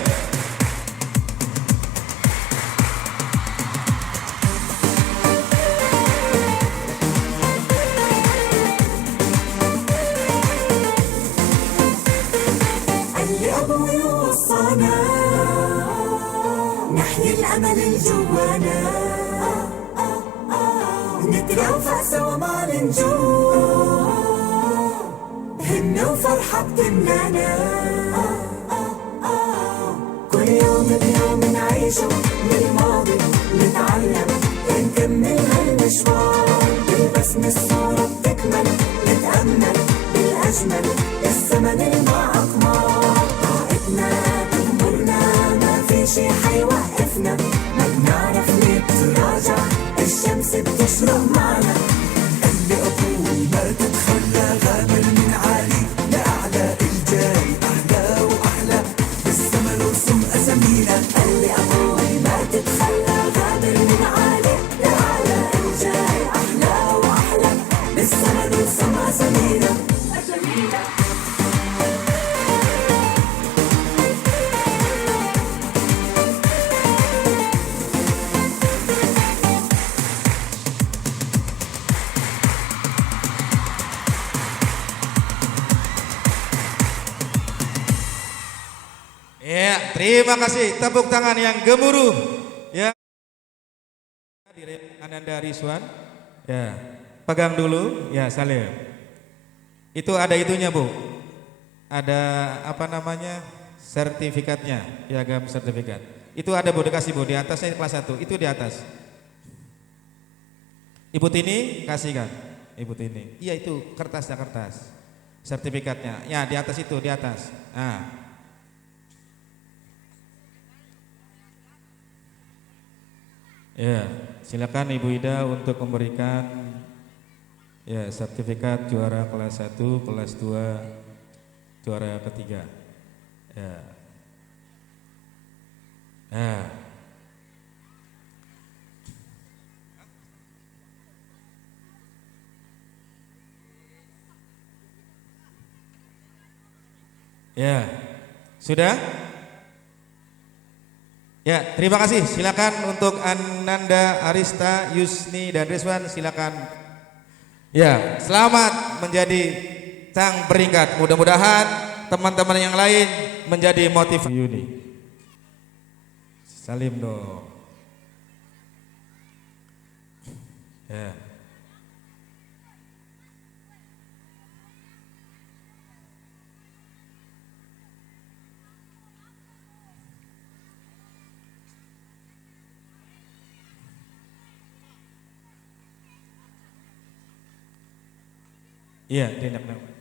اللي أبوي وصانا نحيي الأمل الجوانا نترافع سوا مع النجوم همة وفرحة بتملانا كل يوم بيوم نعيشه من الماضي نتعلم نكمل هالمشوار بالبسمة الصورة بتكمل نتأمل بالأجمل الزمن المع أقمار طاقتنا تغمرنا ما في شي حيوقفنا ما بنعرف نتراجع الشمس بتشرق معنا اللي أبوي ما تتخلى غامر من عالي لأعلى الجاي أحلى وأحلى بالسما نرسم أسامينا اللي أبوي ما تتخلى غامر من عالي لأعلى الجاي أحلى وأحلى بالسما نرسم أسامينا Ya, terima kasih. Tepuk tangan yang gemuruh. Ya. Ananda Rizwan. Ya. Pegang dulu. Ya, salim. Itu ada itunya, Bu. Ada apa namanya? Sertifikatnya, piagam sertifikat. Itu ada, Bu, dikasih, Bu, di atasnya kelas 1. Itu di atas. Ibu Tini kasihkan. Ibu Tini. Iya, itu kertasnya, kertas. Sertifikatnya. Ya, di atas itu, di atas. Nah. Ya, silakan Ibu Ida untuk memberikan ya sertifikat juara kelas 1, kelas 2, juara ketiga. Ya. Nah. Ya. Sudah? Ya, terima kasih. Silakan untuk Ananda, Arista, Yusni dan Rizwan, silakan. Ya, selamat menjadi sang peringkat. Mudah-mudahan teman-teman yang lain menjadi motivasi. Yuni. Salim dong. Ya. Iya, tindak lanjut.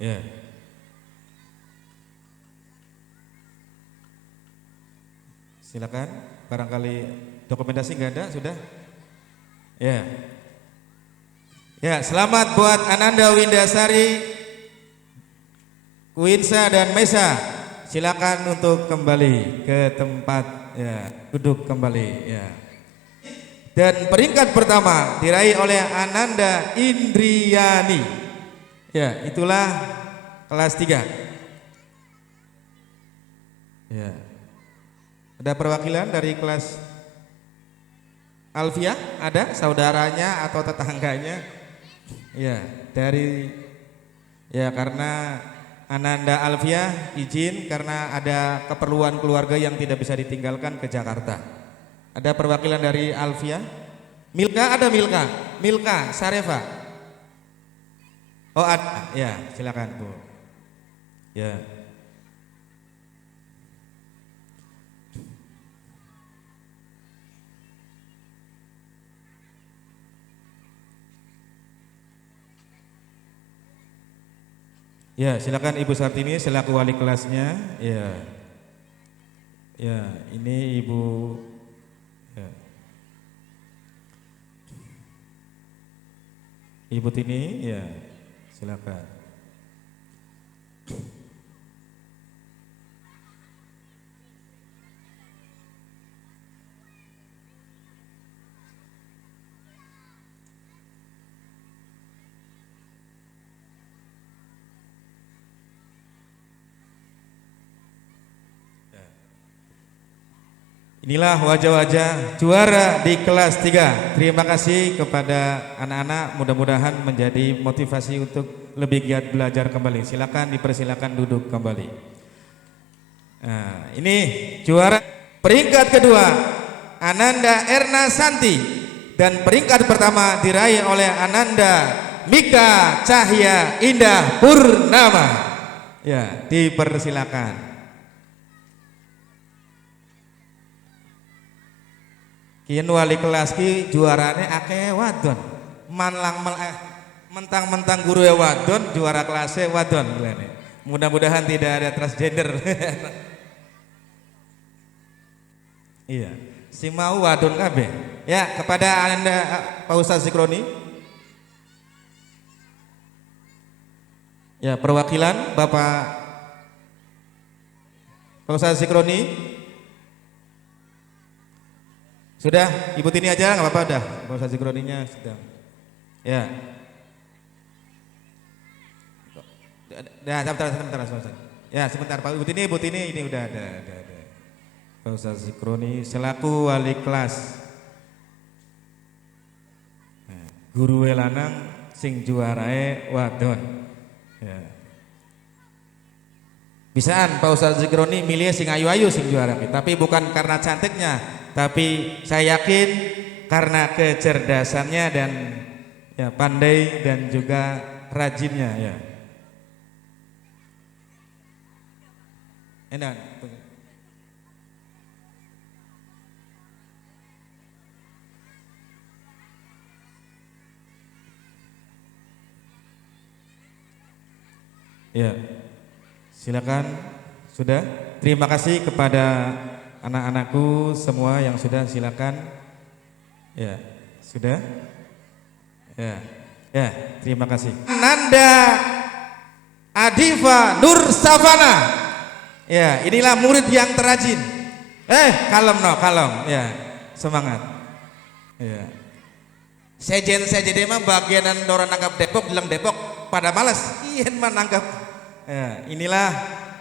Ya. Silakan, barangkali dokumentasi nggak ada sudah? Ya. Ya, selamat buat Ananda Windasari, Winsa dan Mesa. Silakan untuk kembali ke tempat, ya, duduk kembali, ya. Dan peringkat pertama diraih oleh Ananda Indriani. Ya, itulah kelas 3. Ya. Ada perwakilan dari kelas Alfia? Ada saudaranya atau tetangganya? Ya, dari, ya, karena Ananda Alfia izin karena ada keperluan keluarga yang tidak bisa ditinggalkan ke Jakarta. Ada perwakilan dari Alfia? Milka ada, Milka Sarefa. Oh ada, ya, silakan Bu. Ya. Ya, silakan Ibu Sartini selaku wali kelasnya. Ya. Ya, ini Ibu, ya. Ibu Tini, ya. Silakan. Inilah wajah-wajah juara di kelas 3. Terima kasih kepada anak-anak, mudah-mudahan menjadi motivasi untuk lebih giat belajar kembali. Silakan dipersilakan duduk kembali. Nah, ini juara peringkat kedua Ananda Erna Santi, dan peringkat pertama diraih oleh Ananda Mika Cahya Indah Purnama. Ya, dipersilakan. Kian wali kelas ki juarane akeh wadon. Mentang-mentang guru wadon, juara kelasnya wadon. Mudah-mudahan tidak ada transgender. Iya, si mau wadon kabeh. Ya, kepada Anda Pak Ustaz Zikroni. Ya, perwakilan Bapak Pak Ustaz Zikroni. Sudah, Ibu Tini aja nggak apa-apa, dah. Pak Ustaz Zikroninya sudah. Ya. Sebentar. Ya, sebentar Pak. Ibu Tini ini udah ada. Pak Ustaz Zikroni selaku wali kelas. Nah, guru lanang sing juarae wadon. Ya. Bisaan Pak Ustaz Zikroni milih sing ayu-ayu sing juara, tapi bukan karena cantiknya, tapi saya yakin karena kecerdasannya dan, ya, pandai dan juga rajinnya, ya. Enak. Ya. Silakan. Sudah. Terima kasih kepada anak-anakku semua yang sudah, silakan. Ya, sudah. Ya. Ya, terima kasih. Nanda Adifa Nur Savana. Ya, inilah murid yang terrajin. Kalem. Ya, semangat. Ya. Sejen mah bagianan orang nanggap Depok, bilang Depok pada malas. Iyan mah nanggap. Ya, inilah,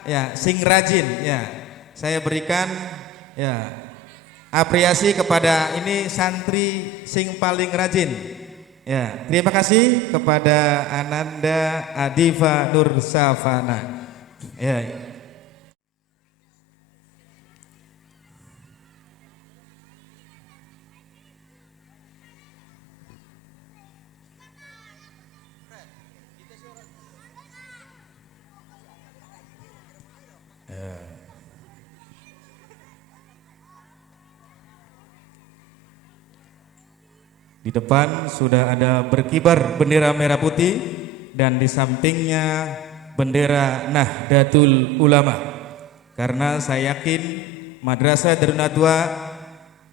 ya, sing rajin, ya. Saya berikan, ya, apresiasi kepada ini santri sing paling rajin. Ya, terima kasih kepada Ananda Adifa Nur Savana. Ya. Di depan sudah ada berkibar bendera merah putih dan di sampingnya bendera Nahdlatul Ulama. Karena saya yakin Madrasah Darun Nadwa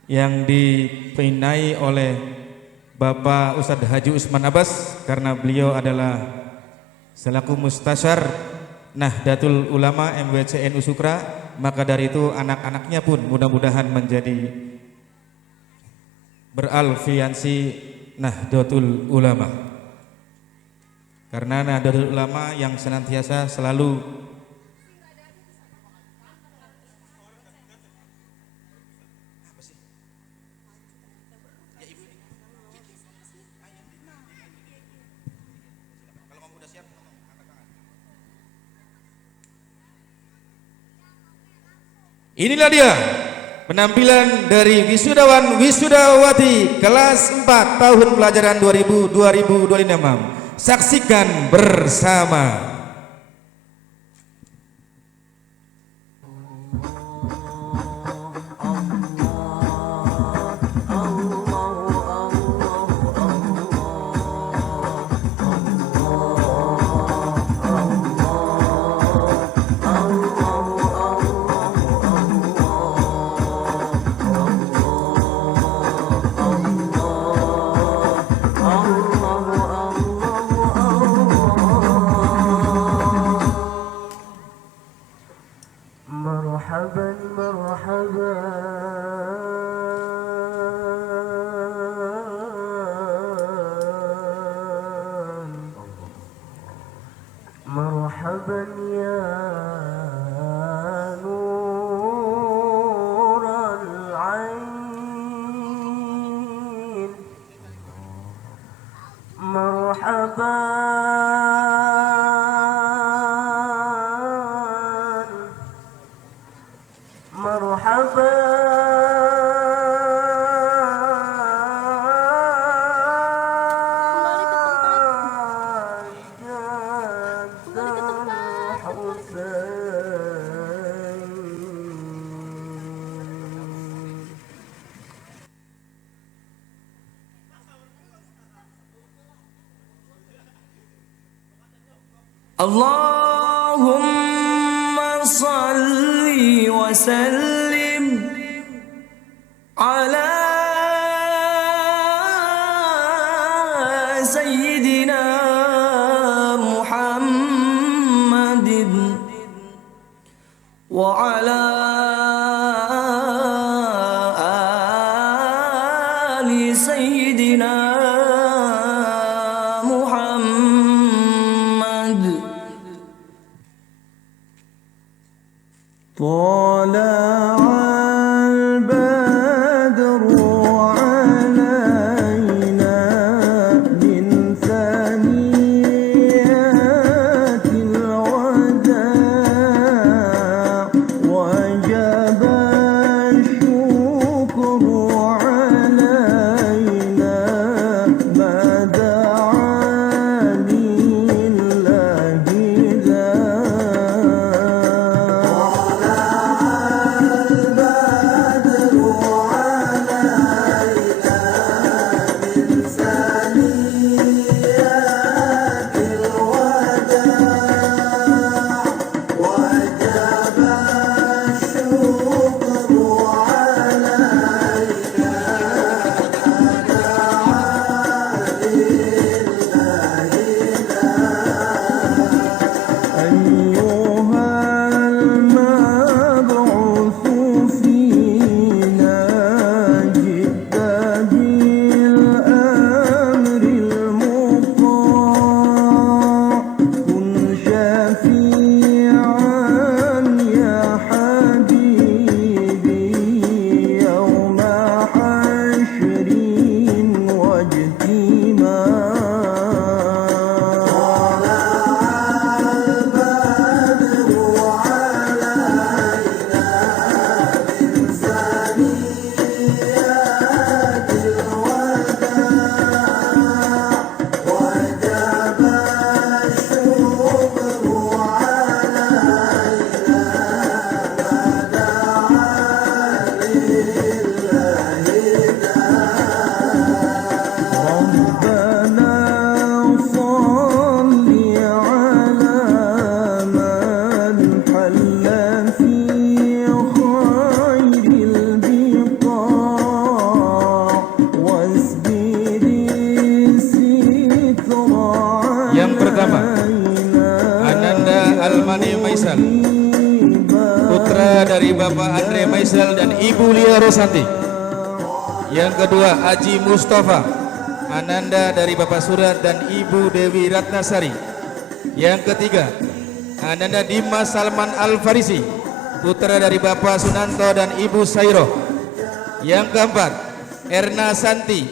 yang dibinai oleh Bapak Ustadz Haji Usman Abbas, karena beliau adalah selaku mustasyar Nahdlatul Ulama MWCNU Sukra, maka dari itu anak-anaknya pun mudah-mudahan menjadi beralfiansi Nahdlatul Ulama. Karena Nahdlatul Ulama yang senantiasa selalu Inilah dia penampilan dari wisudawan wisudawati kelas 4 tahun pelajaran 2000-2025. Saksikan bersama. Allahumma salli wa sallim ala sayyidina Muhammadin wa ala ali sayyidina طلع البدر علينا من ثنيات الوداع وجب الشكر علينا ما دعا لله Almani Maisal, putra dari Bapak Andre Maisal dan Ibu Lia Rosanti. Yang kedua Haji Mustafa Ananda dari Bapak Surat dan Ibu Dewi Ratnasari. Yang ketiga Ananda Dimas Salman Al-Farisi, putra dari Bapak Sunanto dan Ibu Sairo. Yang keempat Erna Santi,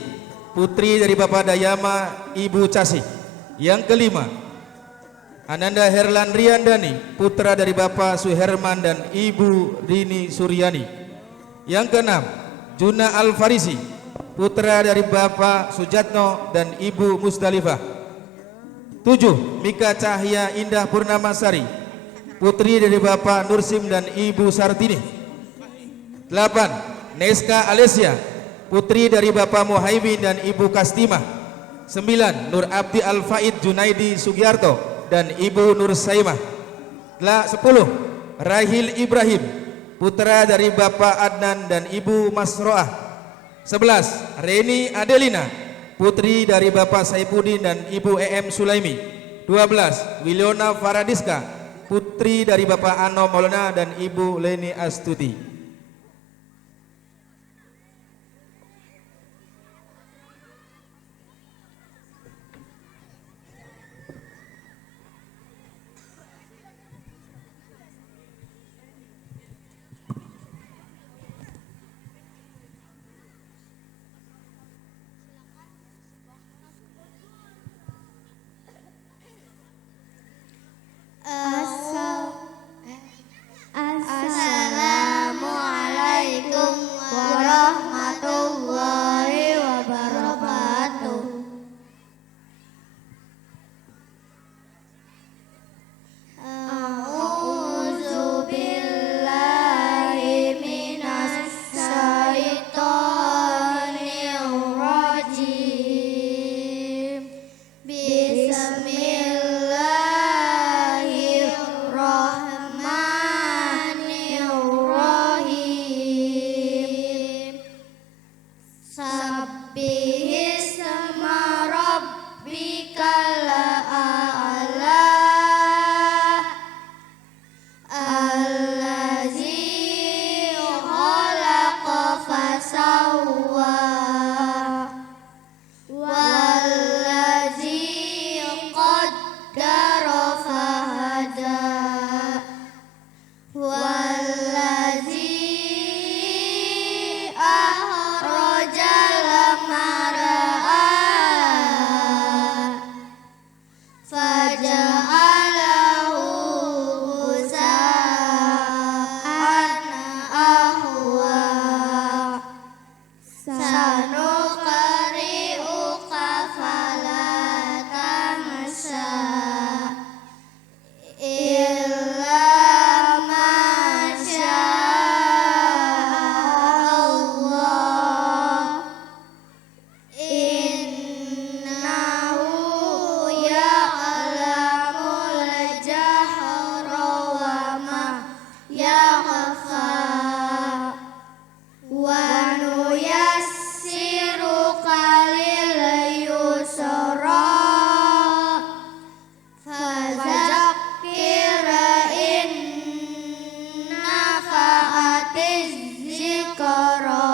putri dari Bapak Dayama Ibu Casi. Yang kelima Ananda Herlan Riandani, putra dari Bapak Suherman dan Ibu Rini Suryani. Yang keenam Juna Al-Farisi, putra dari Bapak Sujatno dan Ibu Musdalifah. 7. Mika Cahya Indah Purnamasari, putri dari Bapak Nursim dan Ibu Sartini. 8. Neska Alesia, putri dari Bapak Muhaimin dan Ibu Kastimah. 9. Nur Abdi Al-Faid Junaidi Sugiarto dan Ibu Nur Saimah. 10. Rahil Ibrahim, putra dari Bapak Adnan dan Ibu Masroah. 11. Reni Adelina, putri dari Bapak Saipudin dan Ibu EM Sulaimi. 12. Wiliona Faradiska, putri dari Bapak Ano Maulana dan Ibu Leni Astuti. Assalamualaikum warahmatullahi wabarakatuh. A'udzu billahi minas syaitonir rajim. Bismillahirrahmanirrahim. Sabbihisma rabbikal a'la. Allazi khalaqa fasawwa. Wallazi qaddara fahada. Wallazi akhrajal mar'a faja'alahu ghusa'an ahwa. Sanuqri'uka fala tansa illa ma sya'allah. Innahu ya'lamul jahra wa ma yakhfa. Wa nuyassiruka lil yusra. Fadzakir in nafa'atiz zikra.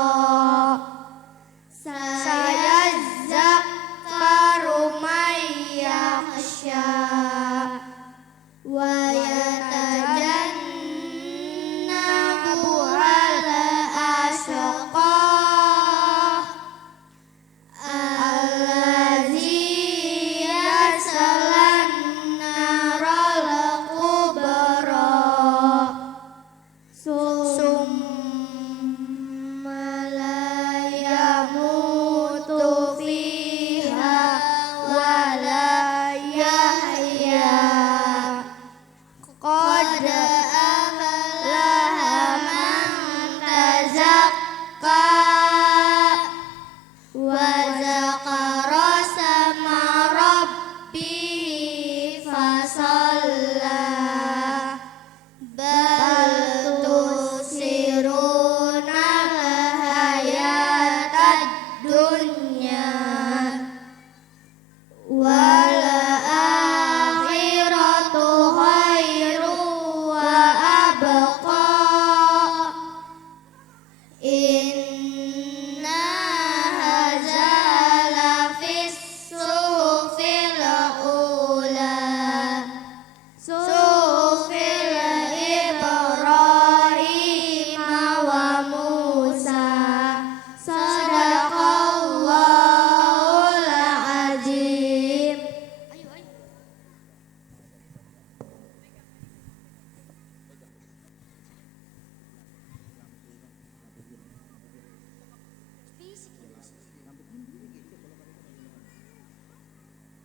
Sayadzakkaru may yakhsha. Wa yatajannabuhal ashqa. Allazi yaslan naral kubra. Summa la yamutu fiha wa la yahya. Qad aflaha man tazakka. Wa zakara sama rabbihi fasalla. Bal tusiruna al-hayatad dunya. Wal akhiratu khairun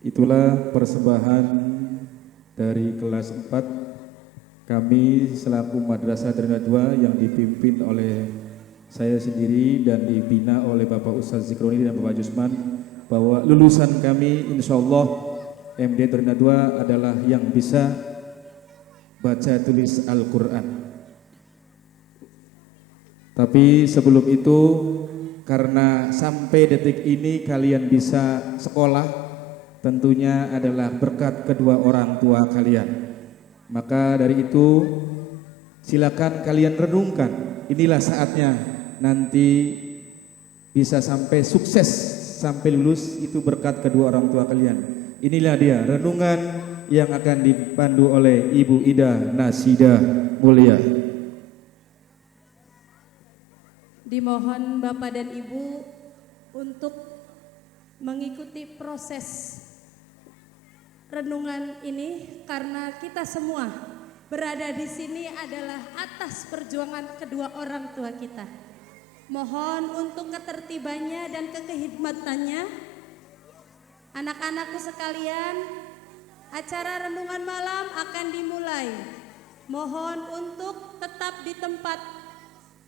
Itulah persembahan dari kelas 4 kami selaku Madrasah Darina 2 yang dipimpin oleh saya sendiri dan dibina oleh Bapak Ustaz Zikroni dan Bapak Jusman, bahwa lulusan kami insyaallah MD Darina 2 adalah yang bisa baca tulis Al-Quran. Tapi sebelum itu, karena sampai detik ini kalian bisa sekolah, tentunya adalah berkat kedua orang tua kalian. Maka dari itu silakan kalian renungkan, inilah saatnya nanti bisa sampai sukses, sampai lulus, itu berkat kedua orang tua kalian. Inilah dia renungan yang akan dipandu oleh Ibu Ida Nasida Mulia. Dimohon Bapak dan Ibu untuk mengikuti proses renungan ini, karena kita semua berada di sini adalah atas perjuangan kedua orang tua kita. Mohon untuk ketertibannya dan kehikmatannya. Anak-anakku sekalian, acara renungan malam akan dimulai. Mohon untuk tetap di tempat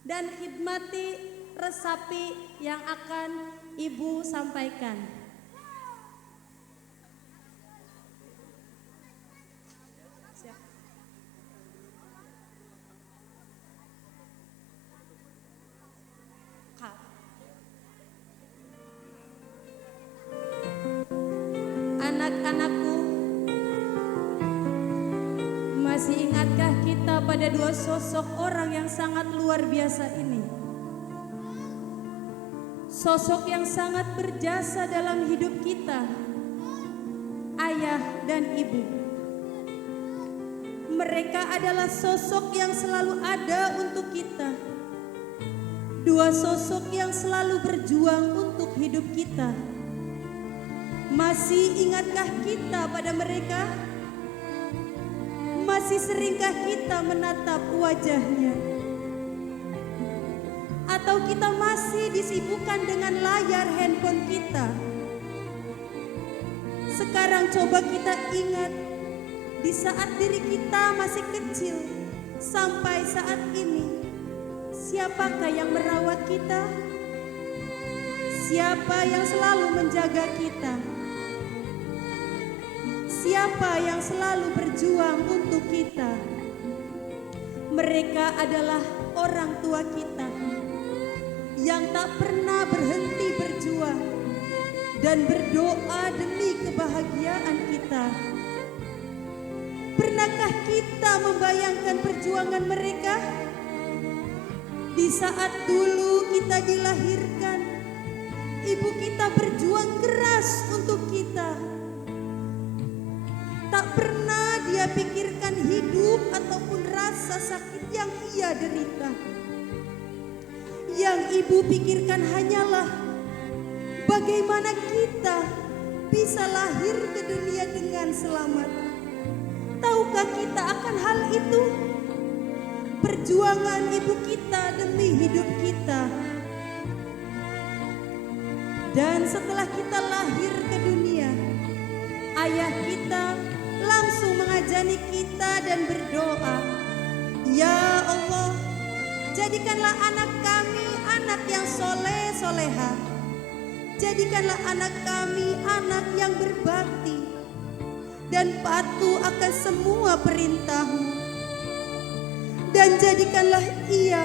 dan khidmati resapi yang akan Ibu sampaikan. Anak-anakku, masih ingatkah kita pada dua sosok orang yang sangat luar biasa ini? Sosok yang sangat berjasa dalam hidup kita, ayah dan ibu. Mereka adalah sosok yang selalu ada untuk kita. Dua sosok yang selalu berjuang untuk hidup kita. Masih ingatkah kita pada mereka? Masih seringkah kita menatap wajahnya? Atau kita masih disibukkan dengan layar handphone kita? Sekarang coba kita ingat, di saat diri kita masih kecil sampai saat ini, siapakah yang merawat kita? Siapa yang selalu menjaga kita? Siapa yang selalu berjuang untuk kita? Mereka adalah orang tua kita yang tak pernah berhenti berjuang dan berdoa demi kebahagiaan kita. Pernahkah kita membayangkan perjuangan mereka? Di saat dulu kita dilahirkan, ibu kita berjuang keras untuk kita. Tak pernah dia pikirkan hidup ataupun rasa sakit yang ia derita. Yang ibu pikirkan hanyalah bagaimana kita bisa lahir ke dunia dengan selamat. Tahukah kita akan hal itu? Perjuangan ibu kita demi hidup kita. Dan setelah kita lahir ke dunia, ayah kita langsung mengajani kita dan berdoa, "Ya Allah, jadikanlah anak kami anak yang soleh soleha. Jadikanlah anak kami anak yang berbakti dan patuh akan semua perintah-Mu. Dan jadikanlah ia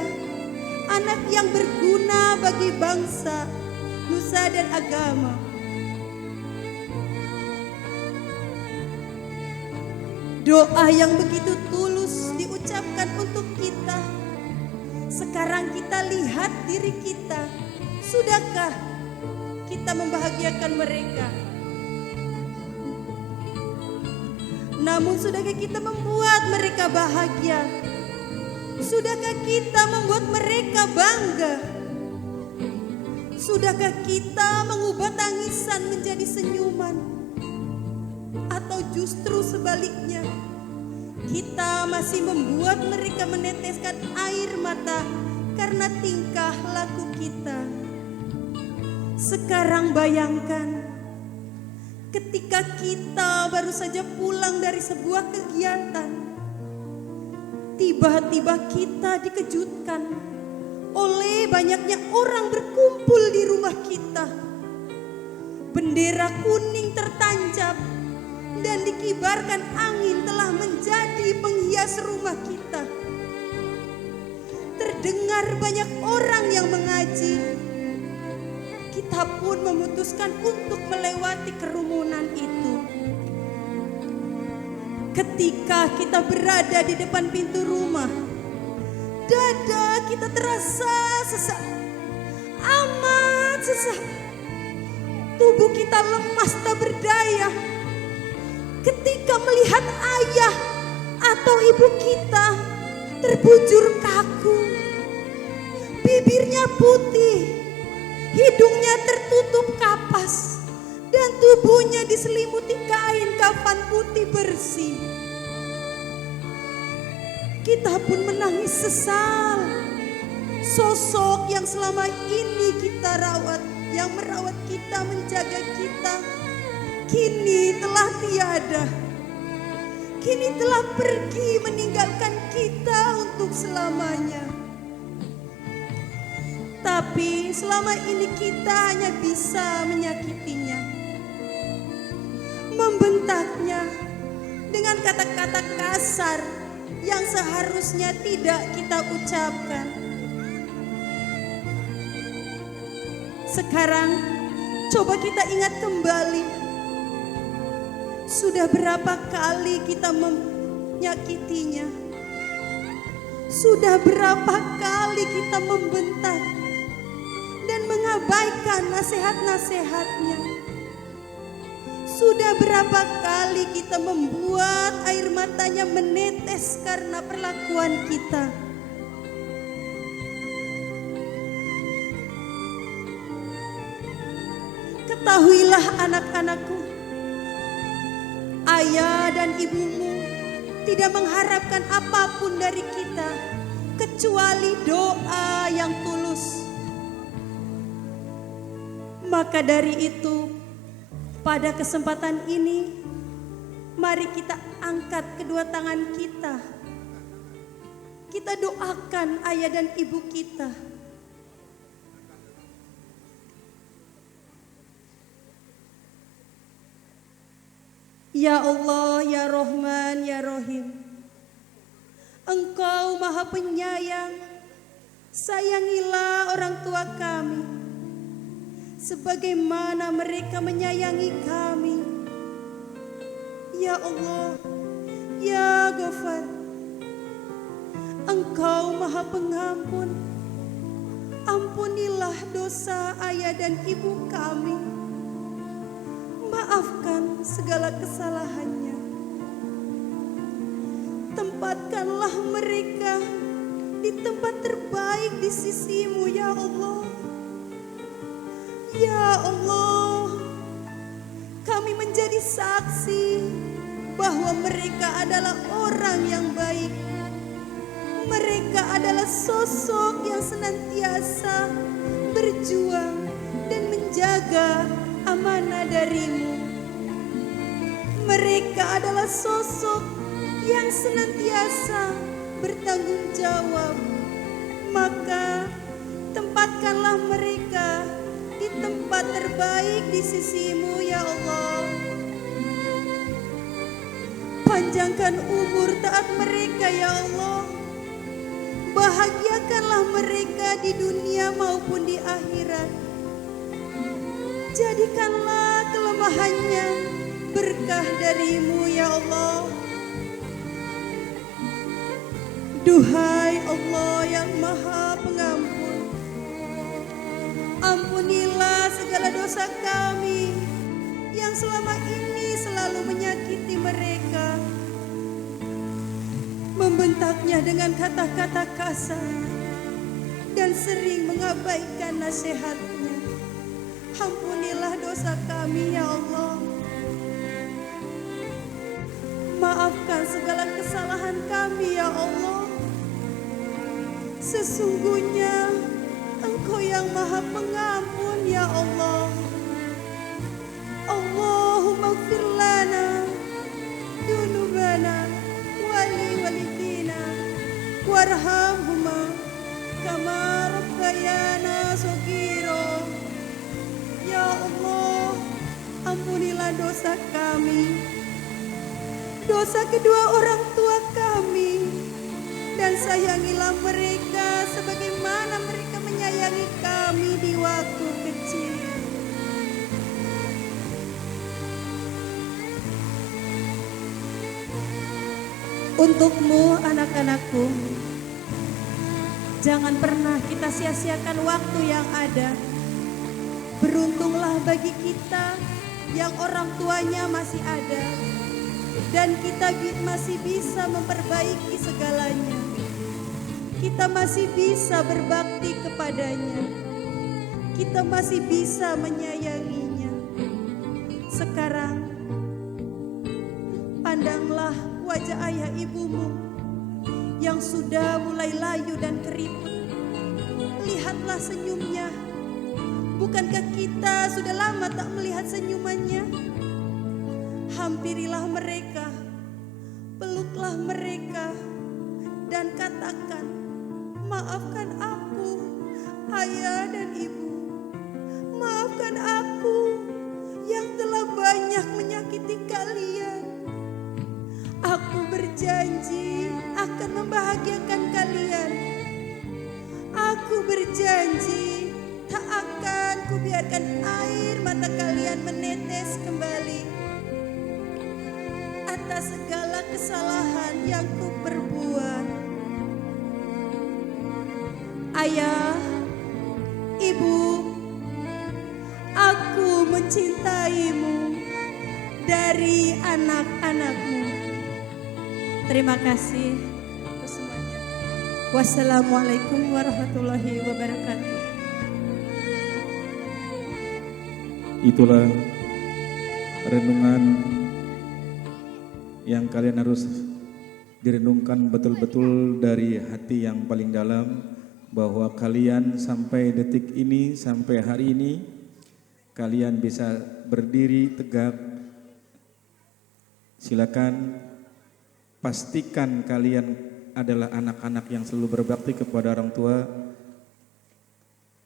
anak yang berguna bagi bangsa, nusa dan agama." Doa yang begitu tulus diucapkan untuk kita. Sekarang kita lihat diri kita. Sudahkah kita membahagiakan mereka? Namun sudahkah kita membuat mereka bahagia? Sudahkah kita membuat mereka bangga? Sudahkah kita mengubah tangisan menjadi senyuman? Atau justru sebaliknya, kita masih membuat mereka meneteskan air mata karena tingkah laku kita. Sekarang bayangkan, ketika kita baru saja pulang dari sebuah kegiatan, tiba-tiba kita dikejutkan oleh banyaknya orang berkumpul di rumah kita. Bendera kuning tertancap dan dikibarkan angin telah menjadi penghias rumah kita. Terdengar banyak orang yang mengaji. Kita pun memutuskan untuk melewati kerumunan itu. Ketika kita berada di depan pintu rumah, dada kita terasa sesak, amat sesak. Tubuh kita lemas tak berdaya ketika melihat ayah atau ibu kita terbujur kaku. Bibirnya putih, hidungnya tertutup kapas, dan tubuhnya diselimuti kain kafan putih bersih. Kita pun menangis sesal. Sosok yang selama ini kita rawat, yang merawat kita, menjaga kita, kini telah tiada. Kini telah pergi meninggalkan kita untuk selamanya. Tapi selama ini kita hanya bisa menyakitinya, membentaknya dengan kata-kata kasar yang seharusnya tidak kita ucapkan. Sekarang coba kita ingat kembali, sudah berapa kali kita menyakitinya, sudah berapa kali kita membentak dan mengabaikan nasihat-nasihatnya. Sudah berapa kali kita membuat air matanya menetes karena perlakuan kita. Ketahuilah anak-anakku, ayah dan ibumu tidak mengharapkan apapun dari kita kecuali doa yang tulus. Maka dari itu, pada kesempatan ini, mari kita angkat kedua tangan kita. Kita doakan ayah dan ibu kita. Ya Allah, ya Rahman, ya Rahim, Engkau Maha Penyayang. Sayangilah orang tua kami sebagaimana mereka menyayangi kami. Ya Allah, ya Ghafar, Engkau Maha Pengampun. Ampunilah dosa ayah dan ibu kami. Maafkan segala kesalahannya. Tempatkanlah mereka di tempat terbaik di sisi-Mu, ya Allah. Ya Allah, kami menjadi saksi bahwa mereka adalah orang yang baik. Mereka adalah sosok yang senantiasa berjuang dan menjaga amanah dari-Mu. Mereka adalah sosok yang senantiasa bertanggung jawab. Maka tempatkanlah mereka di tempat terbaik di sisi-Mu, ya Allah. Panjangkan umur taat mereka, ya Allah. Bahagiakanlah mereka di dunia maupun di akhirat. Jadikanlah kelemahannya berkah dari-Mu, ya Allah. Duhai Allah yang Maha Pengampun, ampunilah segala dosa kami yang selama ini selalu menyakiti mereka, membentaknya dengan kata-kata kasar dan sering mengabaikan nasihatnya. Ampunilah dosa kami, ya Allah. Maafkan segala kesalahan kami, ya Allah. Sesungguhnya Engkau yang Maha Pengampun, ya Allah. Allahumma waghfir lana dunubana wali walidina warhamhuma kama rabbayana shaghira. Ya Allah, ampunilah dosa kami, dosa kedua orang tua kami, dan sayangilah mereka sebagaimana mereka menyayangi kami di waktu kecil. Untukmu anak-anakku, jangan pernah kita sia-siakan waktu yang ada. Beruntunglah bagi kita yang orang tuanya masih ada dan kita masih bisa memperbaiki segalanya. Kita masih bisa berbakti kepadanya. Kita masih bisa menyayanginya. Sekarang pandanglah wajah ayah ibumu yang sudah mulai layu dan keriput. Lihatlah senyumnya. Bukankah kita sudah lama tak melihat senyumannya? Hampirilah mereka, peluklah mereka, dan katakan, maafkan aku, ayah dan ibu. Maafkan aku yang telah banyak menyakiti kalian. Aku berjanji akan membahagiakan kalian. Aku berjanji tak akan kubiarkan air mata kalian menetes kembali atas segala kesalahan yang kuperbuat. Ayah, ibu, aku mencintaimu dari anak-anakmu. Terima kasih untuk semuanya. Wassalamualaikum warahmatullahi wabarakatuh. Itulah renungan yang kalian harus direnungkan betul-betul dari hati yang paling dalam, bahwa kalian sampai detik ini, sampai hari ini, kalian bisa berdiri tegak. Silakan pastikan kalian adalah anak-anak yang selalu berbakti kepada orang tua.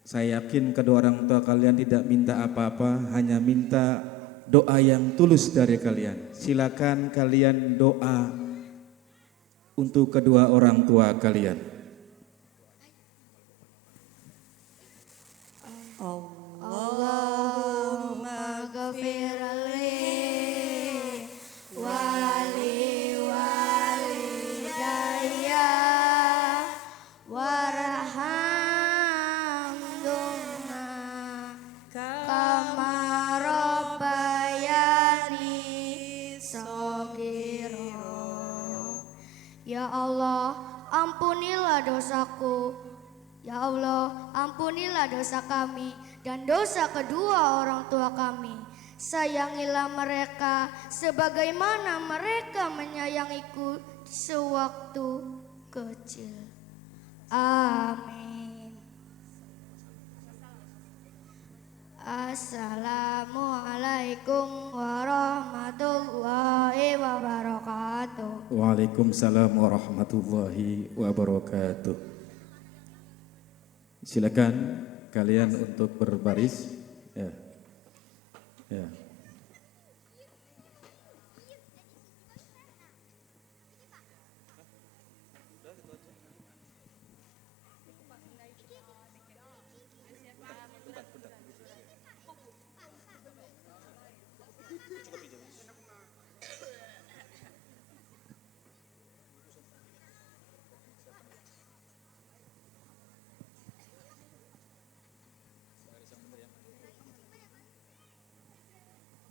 Saya yakin kedua orang tua kalian tidak minta apa-apa, hanya minta doa yang tulus dari kalian. Silakan kalian doa untuk kedua orang tua kalian. Allahumma ghafirli wali walidayya warhamhumma kama rabbayani shaghira. Ya Allah, ampunilah dosaku. Ya Allah, ampunilah dosa kami dan dosa kedua orang tua kami. Sayangilah mereka sebagaimana mereka menyayangiku sewaktu kecil. Amin. Assalamualaikum warahmatullahi wabarakatuh. Waalaikumsalam warahmatullahi wabarakatuh. Silakan kalian untuk berbaris. Ya. Ya.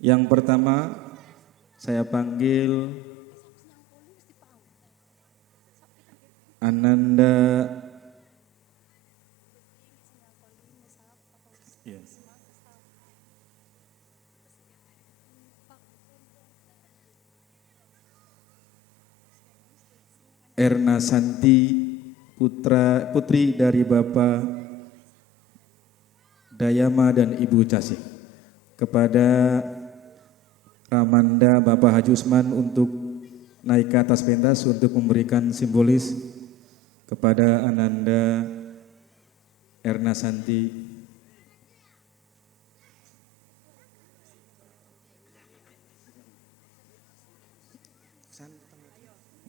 Yang pertama saya panggil Ananda Erna Santi, putri dari Bapak Dayama dan Ibu Casih, kepada Ramanda Bapak Haji Usman untuk naik ke atas pentas untuk memberikan simbolis kepada Ananda Erna Santi.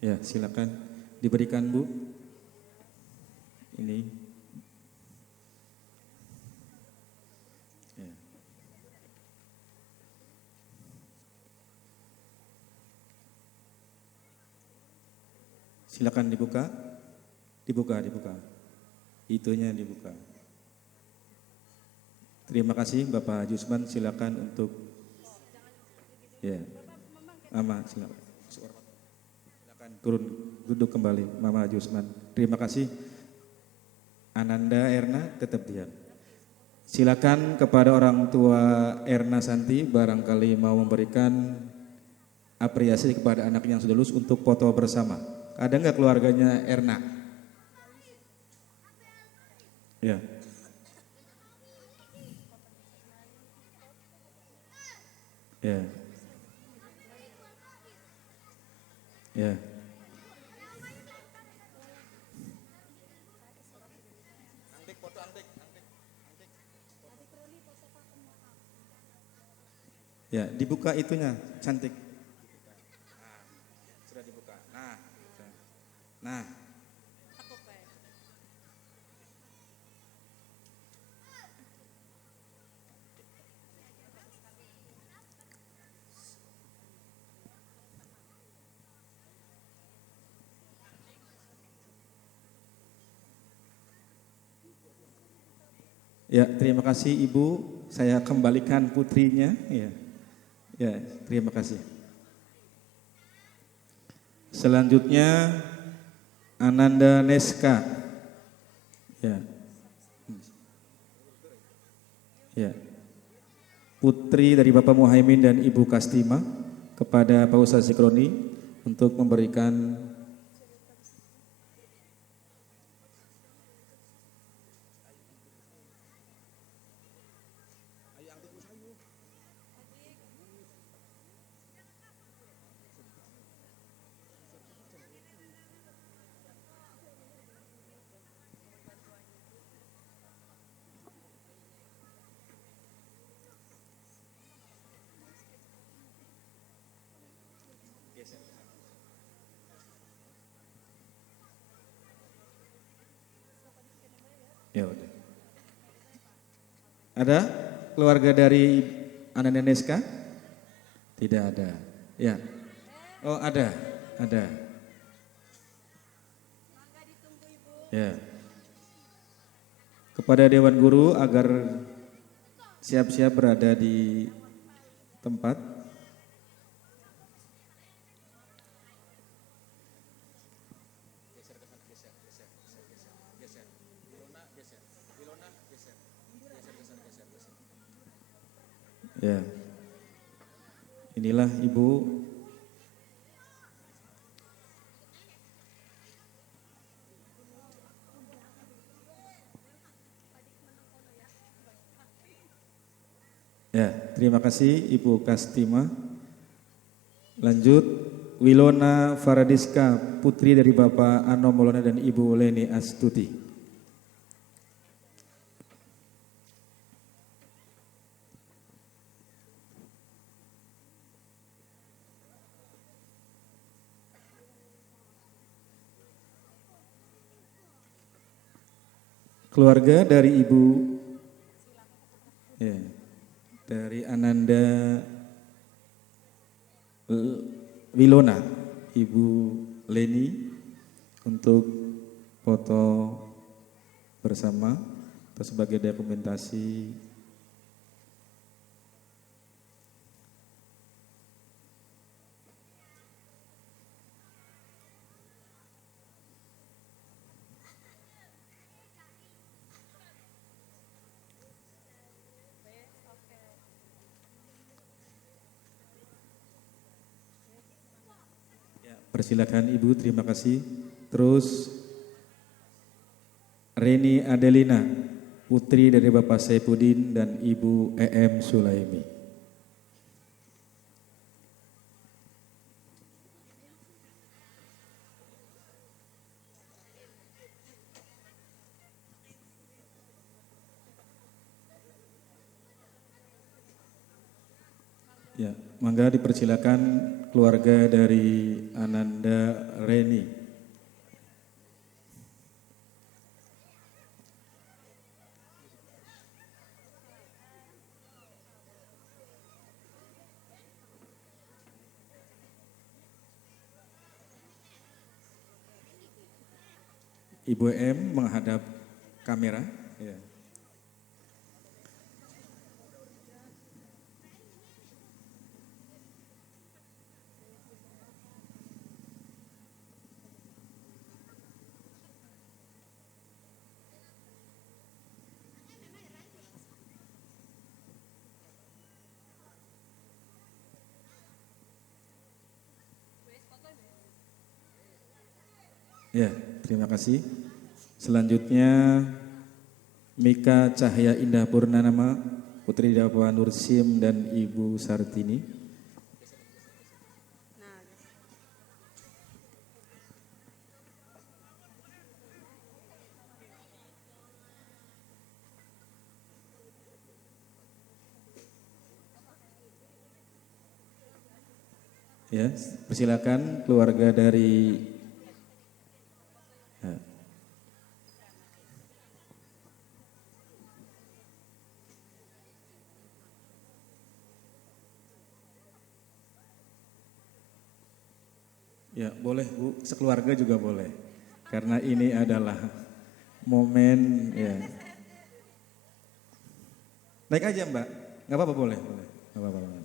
Ya, silakan diberikan Bu. Ini. Ya. Silakan dibuka. Dibuka. Itunya dibuka. Terima kasih Bapak Jusman, silakan untuk ya. Mama silakan. Silakan turun duduk kembali Mama Jusman. Terima kasih. Ananda Erna tetap diam. Silakan kepada orang tua Erna Santi barangkali mau memberikan apresiasi kepada anak yang sudah lulus untuk foto bersama. Ada nggak keluarganya Erna? Ya. Ya. Ya. Ya, dibuka itunya, cantik. Nah, sudah dibuka. Nah. Ya, terima kasih Ibu. Saya kembalikan putrinya. Ya, terima kasih. Selanjutnya Ananda Neska. Ya. Putri dari Bapak Muhaimin dan Ibu Kastima kepada Pak Ustaz Zikroni untuk memberikan ya udah. Ada keluarga dari Ananda Neska? Tidak ada. Ya. Oh, ada. Ya. Kepada Dewan Guru agar siap-siap berada di tempat. Ya. Inilah Ibu. Ya, terima kasih Ibu Kastima. Lanjut Wilona Faradiska, putri dari Bapak Ano Maulana dan Ibu Leni Astuti. Keluarga dari Ibu ya, dari Ananda Wilona, Ibu Leni untuk foto bersama atau sebagai dokumentasi. Persilakan Ibu, terima kasih. Terus Reni Adelina, putri dari Bapak Saipudin dan Ibu EM Sulaimi. Ya, mangga dipersilakan keluarga dari Ananda Reni. Ibu M menghadap kamera. Ya. Ya, terima kasih. Selanjutnya Mika Cahya Indah Purnanama, Putri Bapak Nursim dan Ibu Sartini. Ya, persilakan keluarga dari Ya, boleh Bu, sekeluarga juga boleh. Karena ini adalah momen ya. Naik aja Mbak, nggak apa-apa boleh, nggak apa-apa.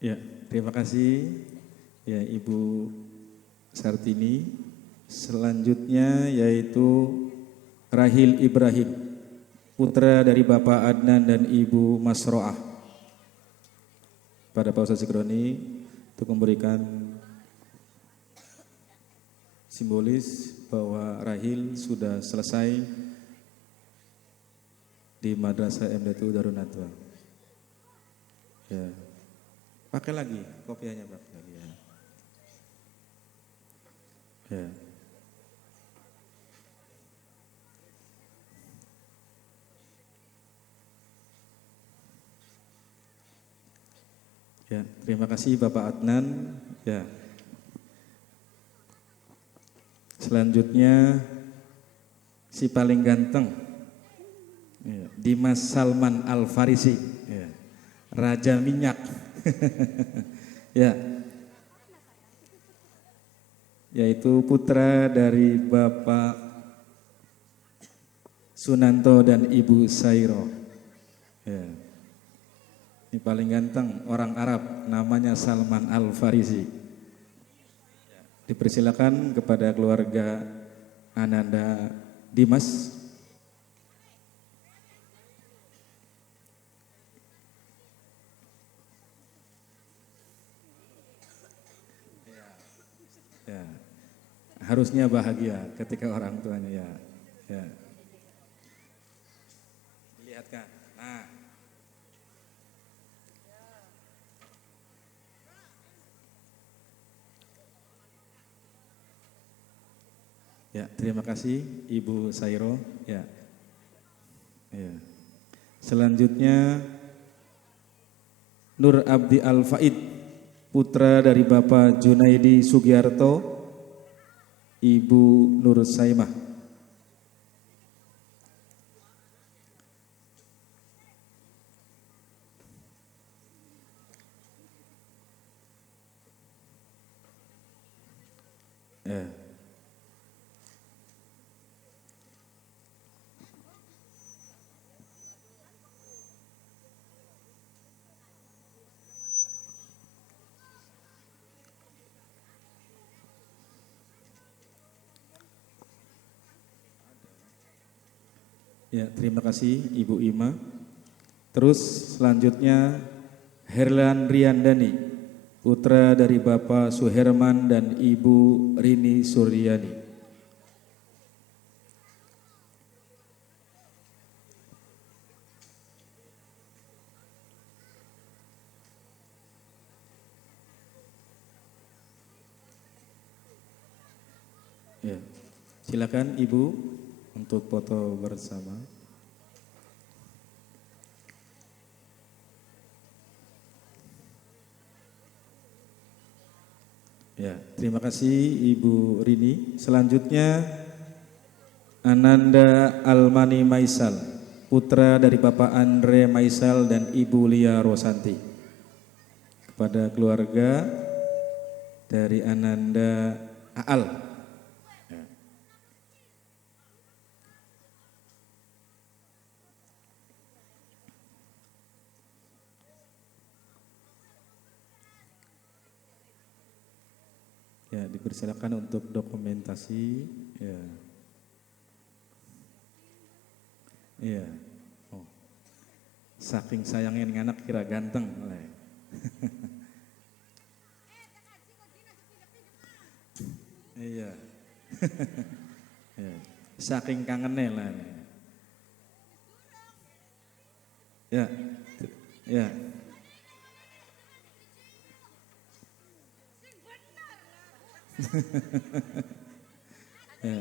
Ya, terima kasih ya Ibu Sartini. Selanjutnya yaitu Rahil Ibrahim, putra dari Bapak Adnan dan Ibu Masroah. Pada Pak Ustadz Sikroni untuk memberikan simbolis bahwa Rahil sudah selesai di Madrasah MDtu Darun Nadwa. Ya. Pakai lagi kopiahnya Pak lagi ya. Ya. Ya, terima kasih Bapak Adnan. Ya. Selanjutnya si paling ganteng ya, Dimas Salman Al Farisi ya. Raja minyak. Ya, yaitu putra dari Bapak Sunanto dan Ibu Sairo. Ya. Ini paling ganteng orang Arab, namanya Salman Al Farisi. Ya. Dipersilakan kepada keluarga Ananda Dimas. Ya, harusnya bahagia ketika orang tuanya ya. Lihatkan. Nah. Ya, terima kasih Ibu Sairo. Ya. Ya. Selanjutnya Nur Abdi Al Faid, putra dari Bapak Junaidi Sugiarto, Ibu Nur Saimah. Ya. Ya, terima kasih Ibu Ima. Terus selanjutnya Herlan Riandani, putra dari Bapak Suherman dan Ibu Rini Suryani. Ya, silakan Ibu untuk foto bersama. Ya, terima kasih Ibu Rini. Selanjutnya Ananda Almani Maisal, putra dari Bapak Andre Maisal dan Ibu Lia Rosanti. Kepada keluarga dari Ananda Aal. Ya, dipersilakan untuk dokumentasi. Ya. Iya. Oh. Saking sayangnya nih anak kira ganteng. Iya. Ya. Saking kangennya lah. Ya. Ya. Ya.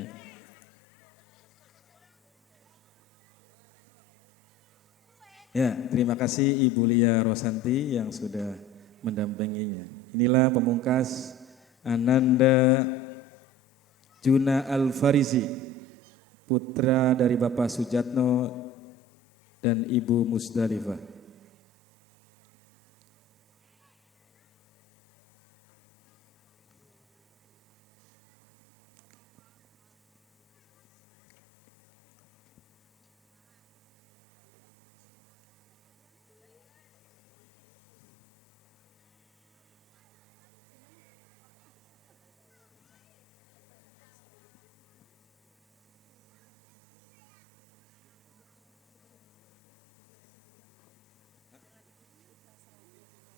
Ya, terima kasih Ibu Lia Rosanti yang sudah mendampinginya. Inilah pemungkas Ananda Juna Al-Farizi, putra dari Bapak Sujatno dan Ibu Musdalifah.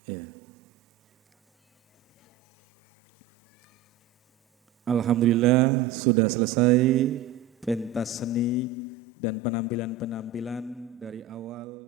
Ya. Alhamdulillah sudah selesai pentas seni dan penampilan-penampilan dari awal